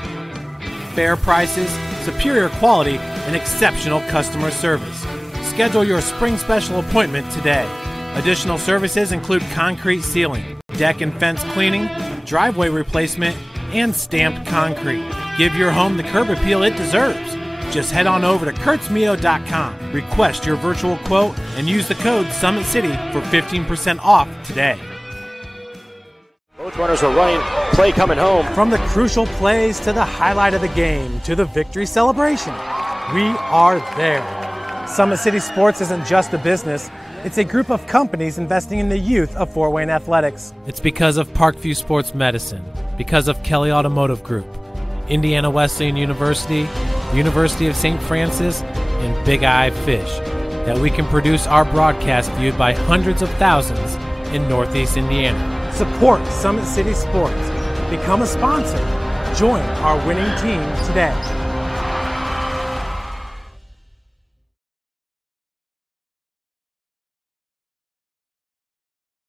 Fair prices, superior quality, and exceptional customer service. Schedule your spring special appointment today. Additional services include concrete sealing, deck and fence cleaning, driveway replacement, and stamped concrete. Give your home the curb appeal it deserves. Just head on over to kurtzmio.com, request your virtual quote, and use the code SummitCity for 15% off today. Both runners are running, play coming home. From the crucial plays to the highlight of the game to the victory celebration, we are there. Summit City Sports isn't just a business, it's a group of companies investing in the youth of Fort Wayne athletics. It's because of Parkview Sports Medicine, because of Kelly Automotive Group, Indiana Wesleyan University, the University of St. Francis, and Big Eye Fish, that we can produce our broadcast viewed by hundreds of thousands in Northeast Indiana. Support Summit City Sports. Become a sponsor. Join our winning team today.